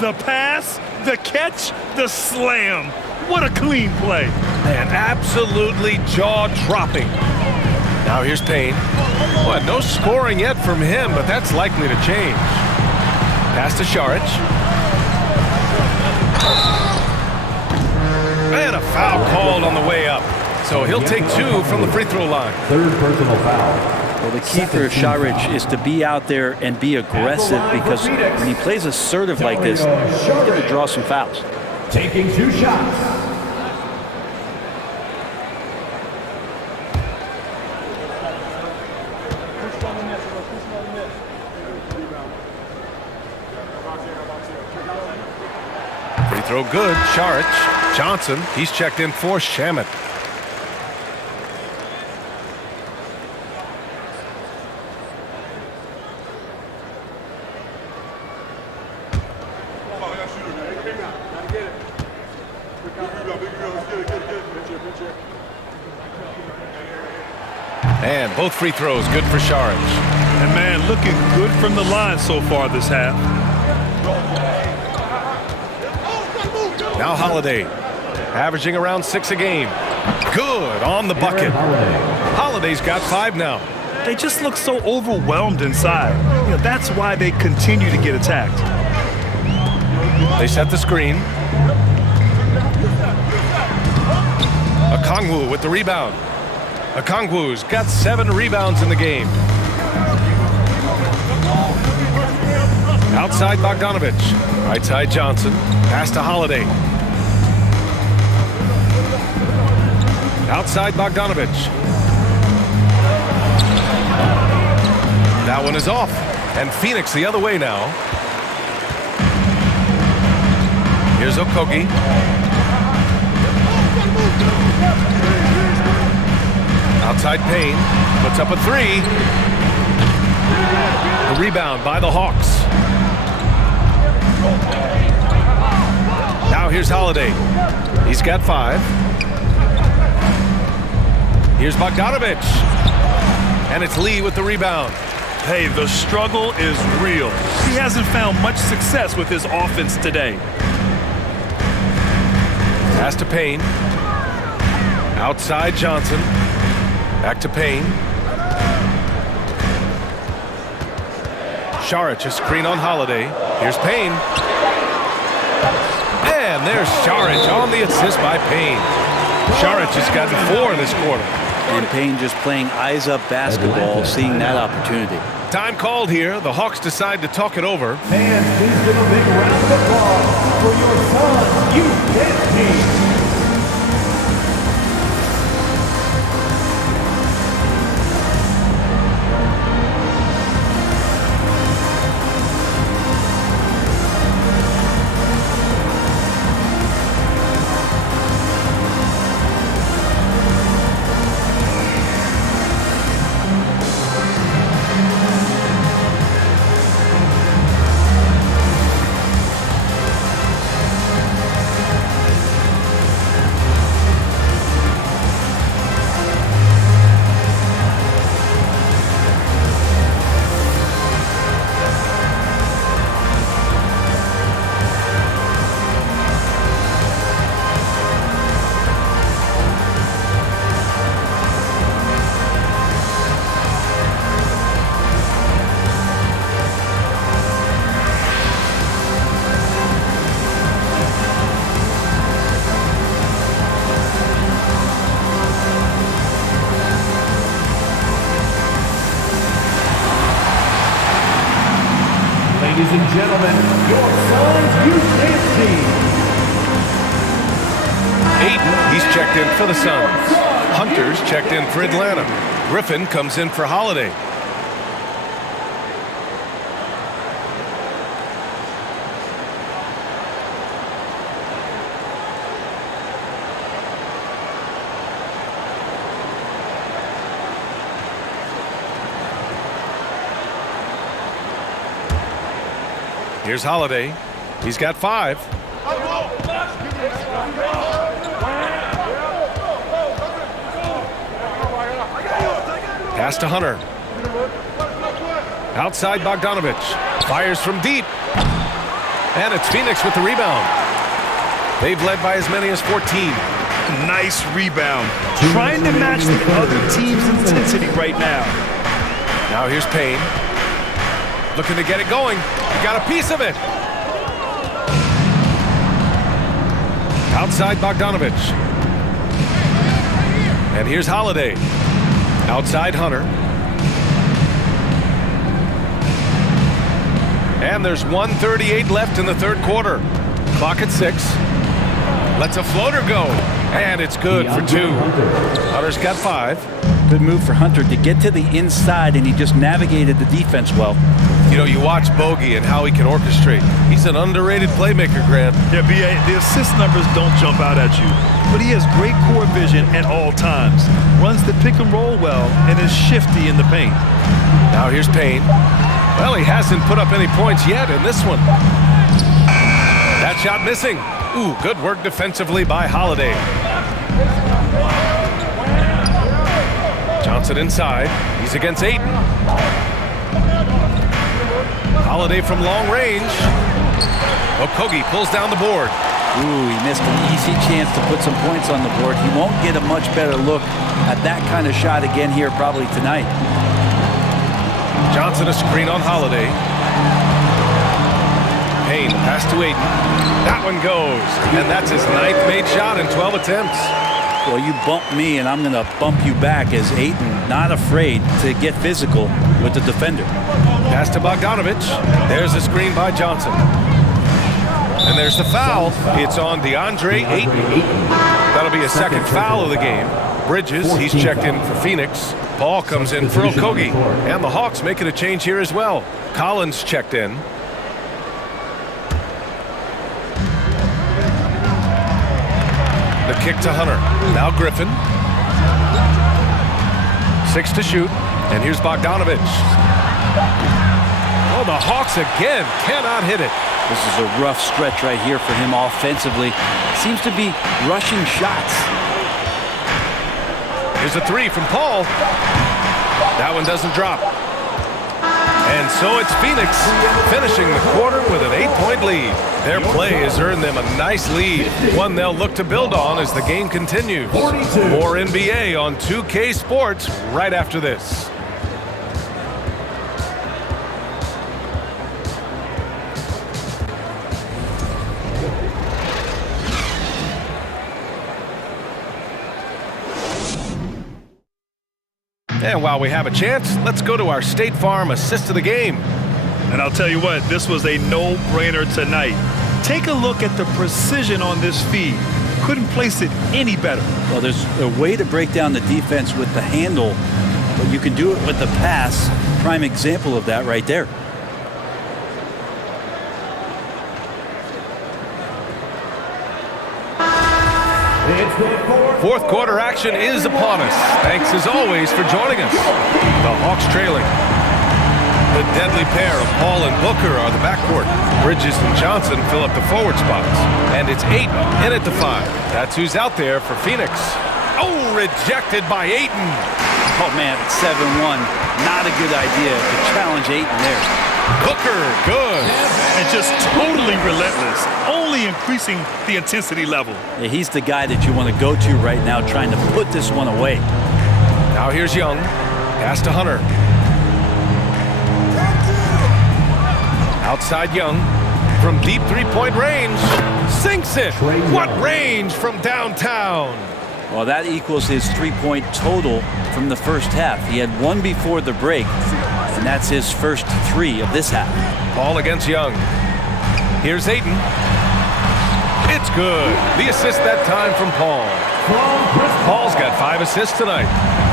The pass, the catch, the slam. What a clean play. Man, absolutely jaw-dropping. Now here's Payne. Well, no scoring yet from him, but that's likely to change. Pass to Saric. And a foul called on the way up. So he'll take 2 from the free throw line. Third personal foul. Well, the key for Saric is to be out there and be aggressive, because when he plays assertive like this, he's going to draw some fouls. Taking 2 shots. Free throw good. Saric. Johnson, he's checked in for Shamet. And both free throws good for Saric. And man, looking good from the line so far this half. Now Holiday, averaging around 6 a game. Good on the bucket. Holiday's got 5 now. they just look so overwhelmed inside. That's why they continue to get attacked. They set the screen. Okongwu with the rebound. Okongwu's got 7 rebounds in the game. Outside Bogdanovich. Right side Johnson. Pass to Holiday. Outside Bogdanovich. That one is off. And Phoenix the other way now. Here's Okogie. Outside Payne. Puts up a 3. The rebound by the Hawks. Now here's Holiday. He's got 5. Here's Bogdanovich. And it's Lee with the rebound. Hey, the struggle is real. He hasn't found much success with his offense today. Pass to Payne. Outside Johnson. Back to Payne. Šarić, a screen on Holiday. Here's Payne. And there's Šarić on the assist by Payne. Šarić has gotten 4 in this quarter. And Payne just playing eyes-up basketball, seeing that opportunity. Time called here. The Hawks decide to talk it over. Fans, please give a big round of applause for your Suns youth team. Ladies and gentlemen, your Suns youth dance team. Ayton, he's checked in for the Suns. Hunter's checked in for Atlanta. Griffin comes in for Holiday. Here's Holiday. He's got 5. Pass to Hunter. Outside Bogdanovich. Fires from deep. And it's Phoenix with the rebound. They've led by as many as 14. Nice rebound. Trying to match the other team's intensity right now. Now here's Payne. Looking to get it going. Got a piece of it. Outside Bogdanovich. And here's Holiday. Outside Hunter. And there's 1:38 left in the third quarter. Clock at 6. Lets a floater go. And it's good for 2. Hunter's got 5. Good move for Hunter to get to the inside, and he just navigated the defense well. You know, you watch Bogey and how he can orchestrate. He's an underrated playmaker, Grant. Yeah, B.A., the assist numbers don't jump out at you, but he has great core vision at all times. Runs the pick and roll well and is shifty in the paint. Now here's Payne. Well, he hasn't put up any points yet in this one. That shot missing. Ooh, good work defensively by Holiday. Johnson inside. He's against Ayton. Holiday from long range. Okogie pulls down the board. Ooh, he missed an easy chance to put some points on the board. He won't get a much better look at that kind of shot again here probably tonight. Johnson a screen on Holiday. Payne, pass to Aiden. That one goes, and that's his 9th made shot in 12 attempts. Well, you bump me, and I'm going to bump you back as Ayton not afraid to get physical with the defender. Pass to Bogdanovich. There's a screen by Johnson. And there's the foul. It's on DeAndre Ayton. That'll be a second foul of the game. Bridges, he's checked in for Phoenix. Paul comes in for Okogie. And the Hawks making a change here as well. Collins checked in. The kick to Hunter. Now Griffin. 6 to shoot. And here's Bogdanovich. Oh, the Hawks again cannot hit it. This is a rough stretch right here for him offensively. Seems to be rushing shots. Here's a 3 from Paul. That one doesn't drop. And so it's Phoenix finishing the quarter with an 8-point lead. Their play has earned them a nice lead, one they'll look to build on as the game continues. More NBA on 2K Sports right after this. And while we have a chance, let's go to our State Farm assist of the game. And I'll tell you what, this was a no-brainer tonight. Take a look at the precision on this feed. Couldn't place it any better. Well, there's a way to break down the defense with the handle, but you can do it with the pass. Prime example of that right there. Fourth quarter action is upon us. Thanks as always for joining us. The Hawks trailing. The deadly pair of Paul and Booker are the backcourt. Bridges and Johnson fill up the forward spots. And it's Ayton in at the 5. That's who's out there for Phoenix. Oh, rejected by Ayton. Oh, man, it's 7-1. Not a good idea to challenge Ayton there. Booker, good. And just totally relentless, only increasing the intensity level. Yeah, he's the guy that you want to go to right now, trying to put this one away. Now here's Young. Pass to Hunter. Outside Young. From deep three-point range. Sinks it. What range from downtown? Well, that equals his three-point total from the first half. He had one before the break, and that's his first 3 of this half. Ball against Young. Here's Ayton. It's good. The assist that time from Paul. Paul's got 5 assists tonight.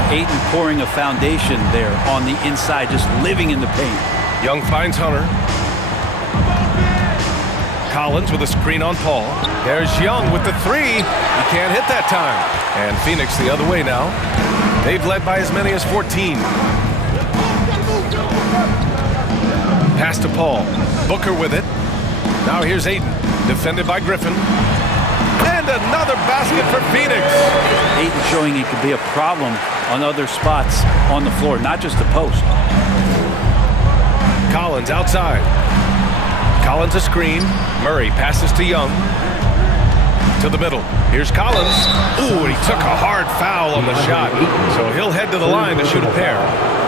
Ayton pouring a foundation there on the inside, just living in the paint. Young finds Hunter. Collins with a screen on Paul. There's Young with the 3. He can't hit that time. And Phoenix the other way now. They've led by as many as 14. Pass to Paul. Booker with it. Now here's Ayton. Defended by Griffin. And another basket for Phoenix. Ayton showing he could be a problem on other spots on the floor, not just the post. Collins outside. Collins a screen. Murray passes to Young. To the middle. Here's Collins. Ooh, and he took a hard foul on the shot. So he'll head to the line to shoot a pair.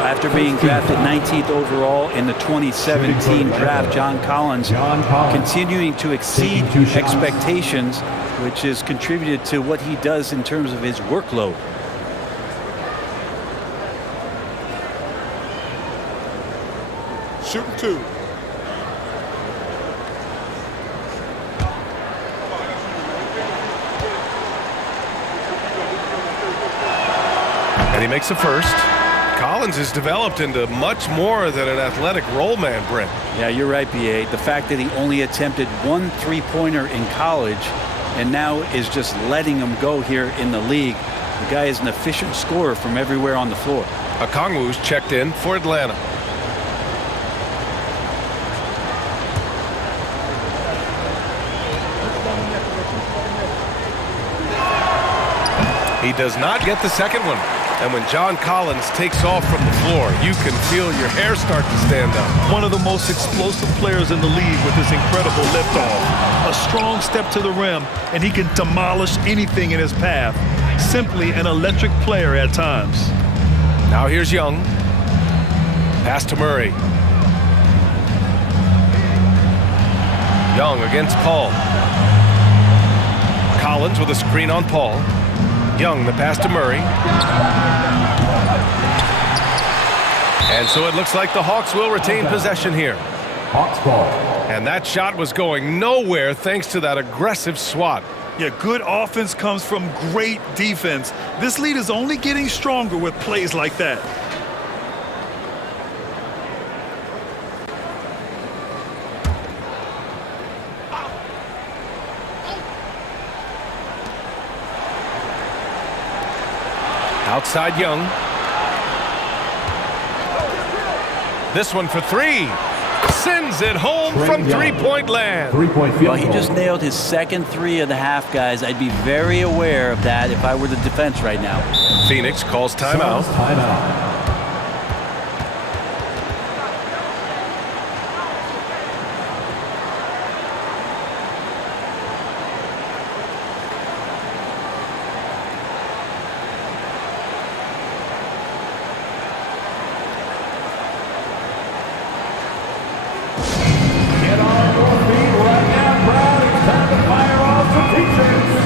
After being drafted 19th overall in the 2017 draft, John Collins continuing to exceed expectations, which has contributed to what he does in terms of his workload. Shooting 2. And he makes the first. Collins has developed into much more than an athletic roll man, Brent. Yeah, you're right, B.A. The fact that he only attempted 1 3-pointer in college and now is just letting him go here in the league. The guy is an efficient scorer from everywhere on the floor. Okongwu's checked in for Atlanta. He does not get the second one. And when John Collins takes off from the floor, you can feel your hair start to stand up. One of the most explosive players in the league with this incredible liftoff. A strong step to the rim, and he can demolish anything in his path. Simply an electric player at times. Now here's Young. Pass to Murray. Young against Paul. Collins with a screen on Paul. Young, the pass to Murray. And so it looks like the Hawks will retain possession here. Hawks ball. And that shot was going nowhere thanks to that aggressive swat. Yeah, good offense comes from great defense. This lead is only getting stronger with plays like that. Outside Young. This one for three. Sends it home from three-point land. Three-point field Well, he goal. just nailed his second three of the half, guys. I'd be very aware of that if I were the defense right now. Phoenix calls timeout. Suns timeout. Get on your feet right now, crowd. It's time to fire off some t-shirts.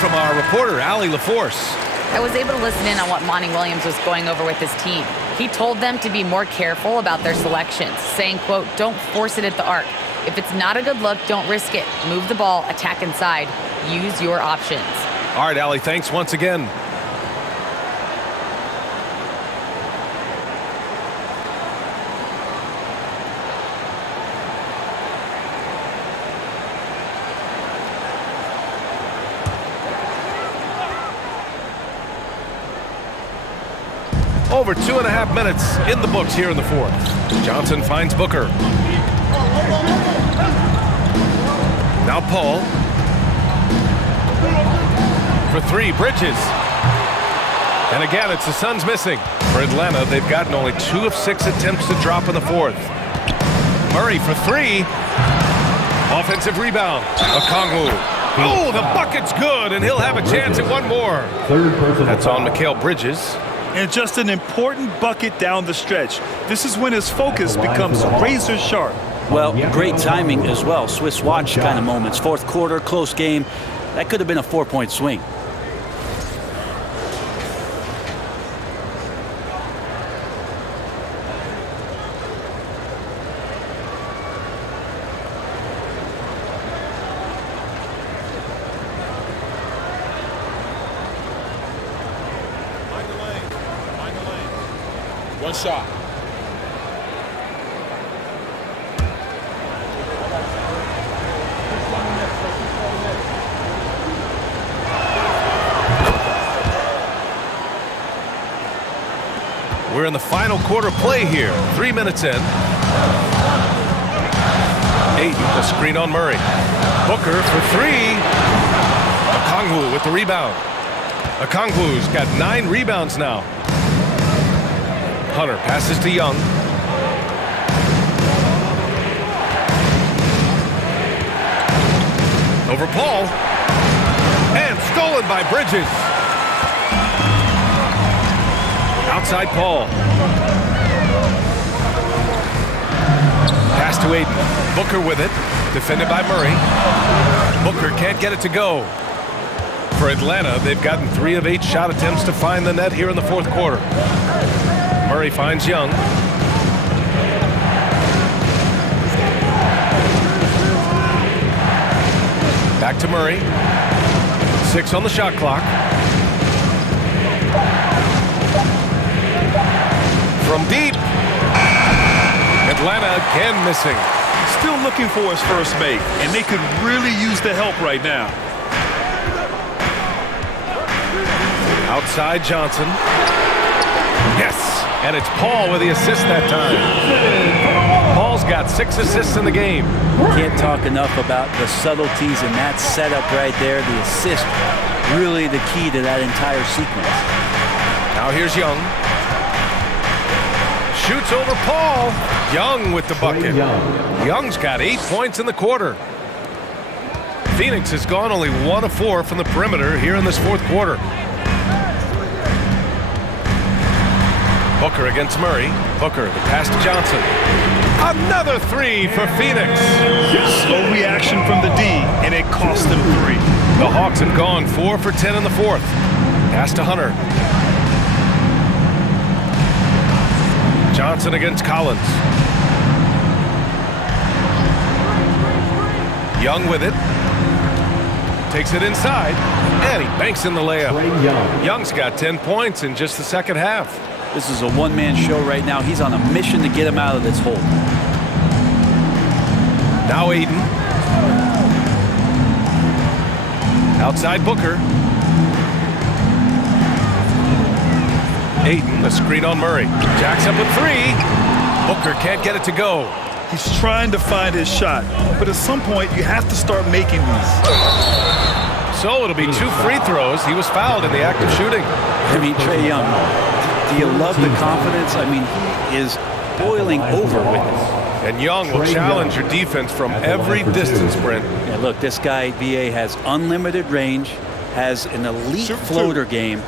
From our reporter, Allie LaForce. I was able to listen in on what Monty Williams was going over with his team. He told them to be more careful about their selections, saying, quote, don't force it at the arc. If it's not a good look, don't risk it. Move the ball, attack inside. Use your options. All right, Allie, thanks once again. Over 2.5 minutes in the books here in the fourth. Johnson finds Booker. Now Paul. For three, Bridges. And again, it's the Suns missing. For Atlanta, they've gotten only 2 of 6 attempts to drop in the fourth. Murray for three. Offensive rebound. Okongwu. Oh, the bucket's good, and he'll have a chance at one more. Third personal That's on foul. Mikal Bridges. And just an important bucket down the stretch. This is when his focus becomes razor sharp. Well, great timing as well. Swiss watch kind of moments. Fourth quarter, close game. That could have been a 4-point swing. One shot. We're in the final quarter play here. 3 minutes in. 8, a screen on Murray. Booker for three. Okongwu with the rebound. Okongwu's got 9 rebounds now. Hunter passes to Young. Over Paul. And stolen by Bridges. Outside Paul. Pass to Aiden. Booker with it. Defended by Murray. Booker can't get it to go. For Atlanta, they've gotten 3 of 8 shot attempts to find the net here in the fourth quarter. Murray finds Young. Back to Murray. 6 on the shot clock. From deep. Atlanta again missing. Still looking for his first make, and they could really use the help right now. Outside Johnson. Yes, and it's Paul with the assist that time. Paul's got 6 assists in the game. Can't talk enough about the subtleties in that setup right there. The assist, really the key to that entire sequence. Now here's Young. Shoots over Paul. Young with the bucket. Young's got 8 points in the quarter. Phoenix has gone only 1 of 4 from the perimeter here in this fourth quarter. Booker against Murray. Booker, the pass to Johnson. Another 3 for Phoenix. Slow reaction from the D, and it cost them 3. The Hawks have gone 4 for 10 in the fourth. Pass to Hunter. Johnson against Collins. Young with it. Takes it inside, and he banks in the layup. Young's got 10 points in just the second half. This is a one-man show right now. He's on a mission to get him out of this hole. Now Aiden. Outside Booker. Aiden, the screen on Murray. Jacks up with 3. Booker can't get it to go. He's trying to find his shot, but at some point you have to start making these. So it'll be 2 free throws. He was fouled in the act of shooting. I mean, Trae Young, do you love the confidence? I mean, he is boiling over with it. And Young will challenge your defense from every distance sprint. Yeah, look, this guy, BA, has unlimited range, has an elite floater game,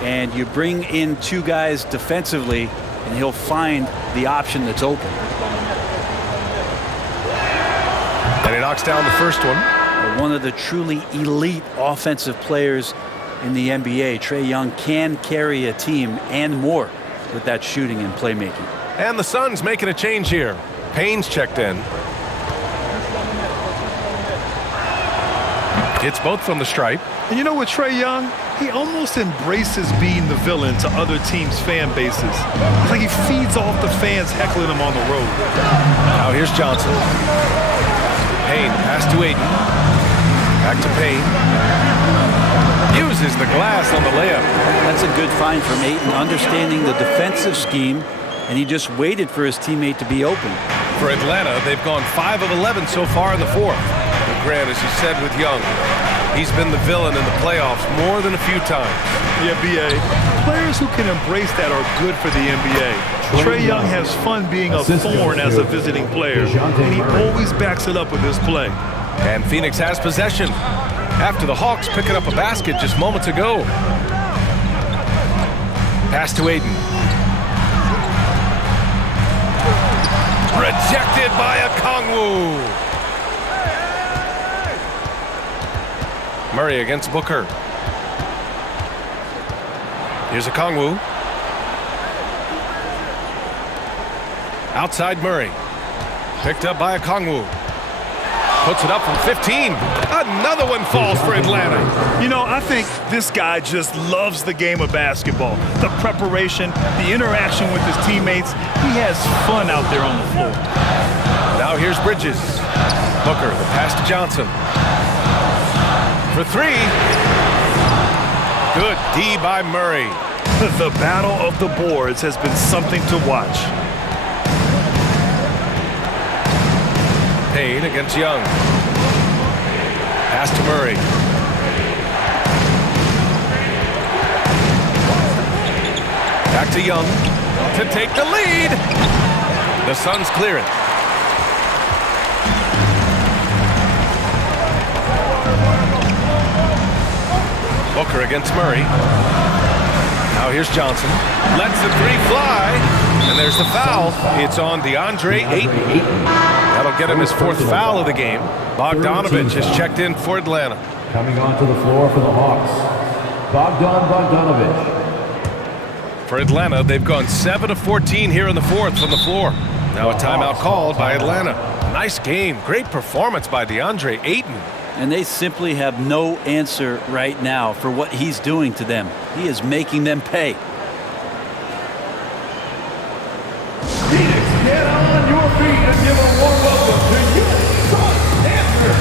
and you bring in 2 guys defensively, and he'll find the option that's open. And he knocks down the first one. One of the truly elite offensive players in the NBA. Trae Young can carry a team and more with that shooting and playmaking. And the Suns making a change here. Payne's checked in. It's both from the stripe. And you know what, Trae Young? He almost embraces being the villain to other teams' fan bases. It's like he feeds off the fans heckling him on the road. Now here's Johnson. Payne, pass to Aiden. Back to Payne. Uses the glass on the layup. That's a good find from Ayton, understanding the defensive scheme, and he just waited for his teammate to be open. For Atlanta, they've gone 5 of 11 so far in the fourth. And Grant, as you said with Young, he's been the villain in the playoffs more than a few times. Yeah, BA. Players who can embrace that are good for the NBA. Trae Young has fun being a thorn as a visiting player, and he always backs it up with his play. And Phoenix has possession after the Hawks picking up a basket just moments ago. Pass to Aiden. Rejected by Okongwu. Murray against Booker. Here's Okongwu. Outside Murray. Picked up by Okongwu. Puts it up from 15. Another one falls for Atlanta. You know, I think this guy just loves the game of basketball. The preparation, the interaction with his teammates. He has fun out there on the floor. Now here's Bridges. Booker, the pass to Johnson. For 3. Good D by Murray. The battle of the boards has been something to watch. Payne against Young. Pass to Murray. Back to Young to take the lead. The Suns clear it. Booker against Murray. Now here's Johnson. Lets the 3 fly. And there's the foul. It's on DeAndre Ayton. That'll get him his 4th foul of the game. Bogdanovich has checked in for Atlanta. Coming onto the floor for the Hawks, Bogdanovich. For Atlanta, they've gone 7 of 14 here in the 4th from the floor. Now a timeout called by Atlanta. Nice game. Great performance by DeAndre Ayton. And they simply have no answer right now for what he's doing to them. He is making them pay. Phoenix, get on your feet and give a warm welcome to your Suns answer.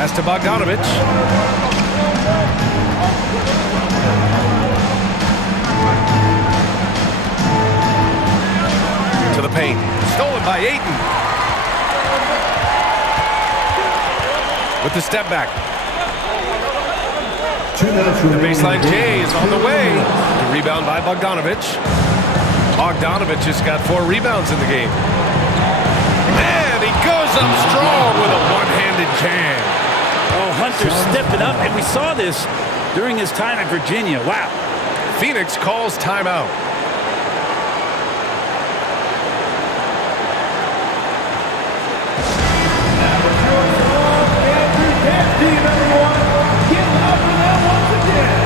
Pass to Bogdanovich. To the paint. Stolen by Ayton. With the step back. 2 minutes The remaining. baseline J is on the way. The rebound by Bogdanovich. Bogdanovich has got 4 rebounds in the game. And he goes up strong with a one-handed jam. Oh, Hunter stepping up, and we saw this during his time in Virginia. Wow. Phoenix calls timeout. Team, everyone, get up for them once again.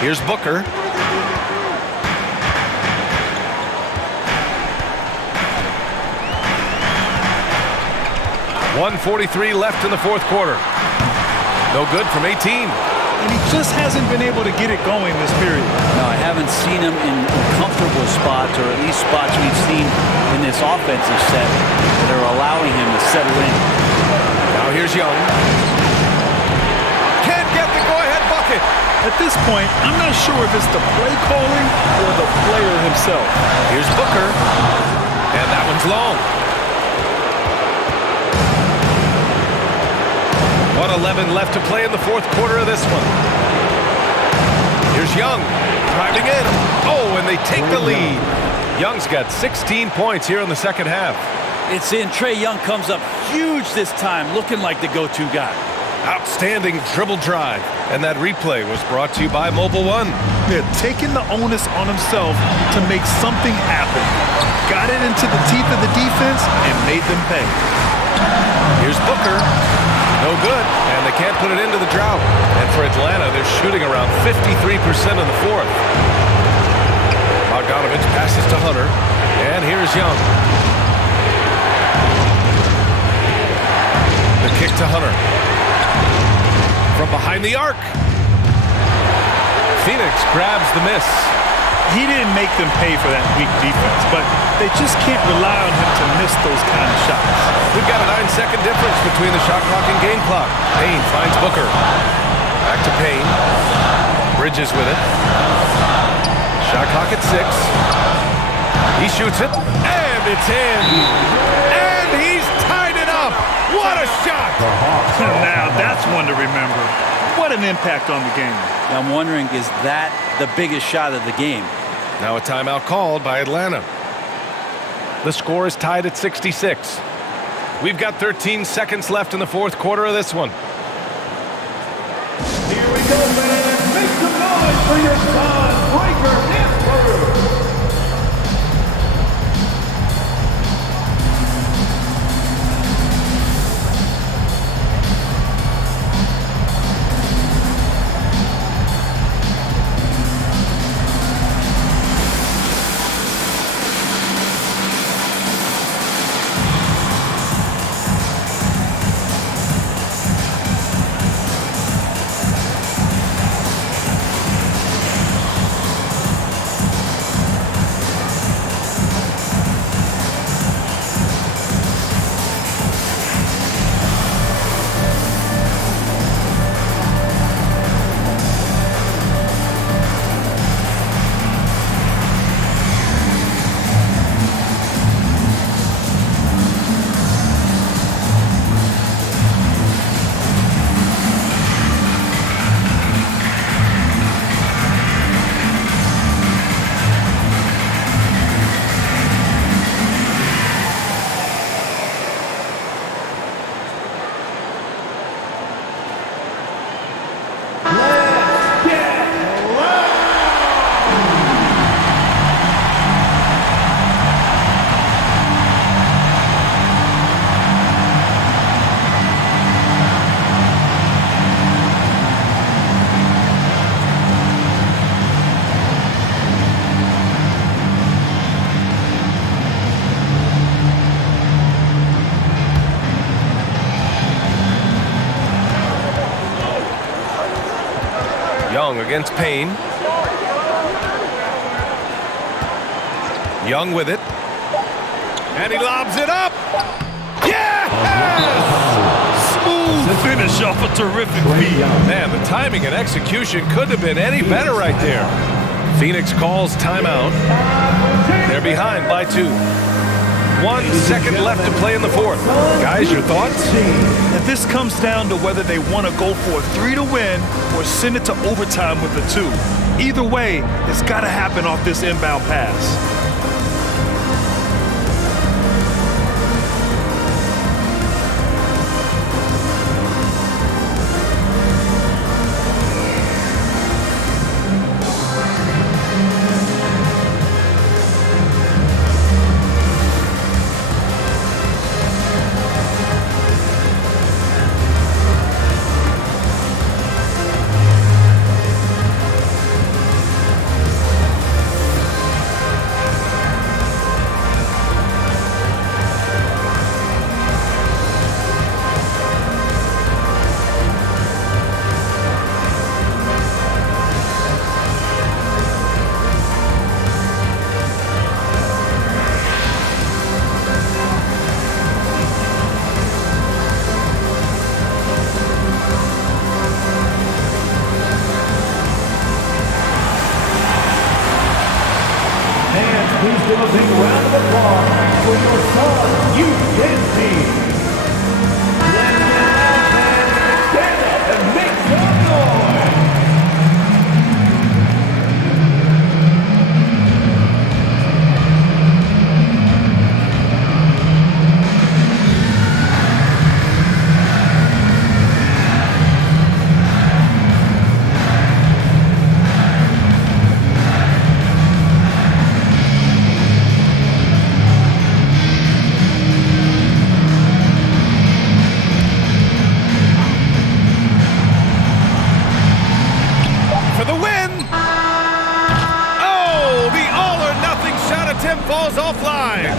Here's Booker. 1:43 left in the fourth quarter. No good from 18. And he just hasn't been able to get it going this period. No, I haven't seen him in comfortable spots, or at least spots we've seen in this offensive set that are allowing him to settle in. Now here's Young. Can't get the go-ahead bucket. At this point, I'm not sure if it's the play calling or the player himself. Here's Booker. And that one's long. 1:11 left to play in the fourth quarter of this one. Here's Young, driving in. Oh, and they take the lead. Young's got 16 points here in the second half. It's in. Trae Young comes up huge this time, looking like the go-to guy. Outstanding dribble drive. And that replay was brought to you by Mobile One. They're taking the onus on himself to make something happen. Got it into the teeth of the defense and made them pay. Here's Booker. No good, and they can't put it into the drought. And for Atlanta, they're shooting around 53% in the fourth. Bogdanovich passes to Hunter, and here's Young. The kick to Hunter. From behind the arc. Phoenix grabs the miss. He didn't make them pay for that weak defense, but they just can't rely on him to miss those kind of shots. We've got a 9-second difference between the shot clock and game clock. Payne finds Booker. Back to Payne. Bridges with it. Shot clock at 6. He shoots it, and it's in. And he's tied it up. What a shot! Now that's one to remember. What an impact on the game. I'm wondering, is that the biggest shot of the game? Now a timeout called by Atlanta. The score is tied at 66. We've got 13 seconds left in the fourth quarter of this one. Here we go, man. Make some noise for your son, Breaker Denver. Young against Payne. Young with it. And he lobs it up. Yes! Smooth finish off a terrific feed. Man, the timing and execution couldn't have been any better right there. Phoenix calls timeout. They're behind by 2. 1 second left to play in the fourth. Guys, your thoughts? And this comes down to whether they want to go for a 3 to win or send it to overtime with a 2. Either way, it's got to happen off this inbound pass.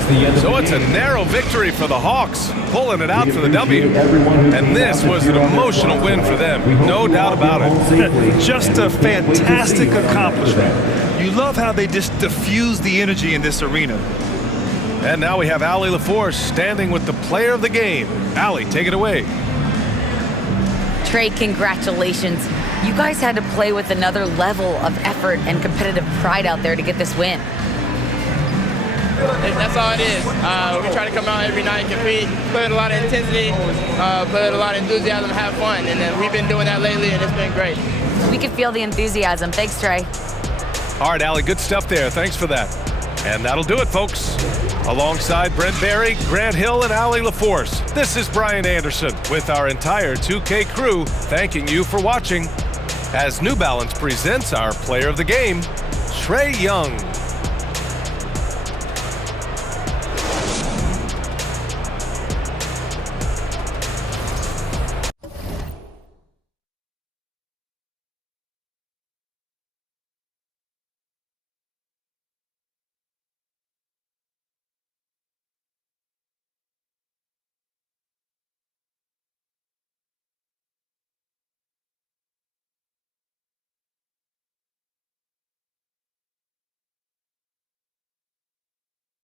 So it's a narrow victory for the Hawks, pulling it out for the W. And this was an emotional win for them, no doubt about it. Just a fantastic accomplishment. You love how they just diffuse the energy in this arena. And now we have Allie LaForce standing with the player of the game. Allie, take it away. Trey, congratulations. You guys had to play with another level of effort and competitive pride out there to get this win. That's all it is. We try to come out every night, compete, put in a lot of intensity, put in a lot of enthusiasm, have fun. And we've been doing that lately, and it's been great. We could feel the enthusiasm. Thanks, Trey. All right, Allie, good stuff there. Thanks for that. And that'll do it, folks. Alongside Brent Barry, Grant Hill, and Allie LaForce, this is Brian Anderson with our entire 2K crew thanking you for watching as New Balance presents our player of the game, Trey Young.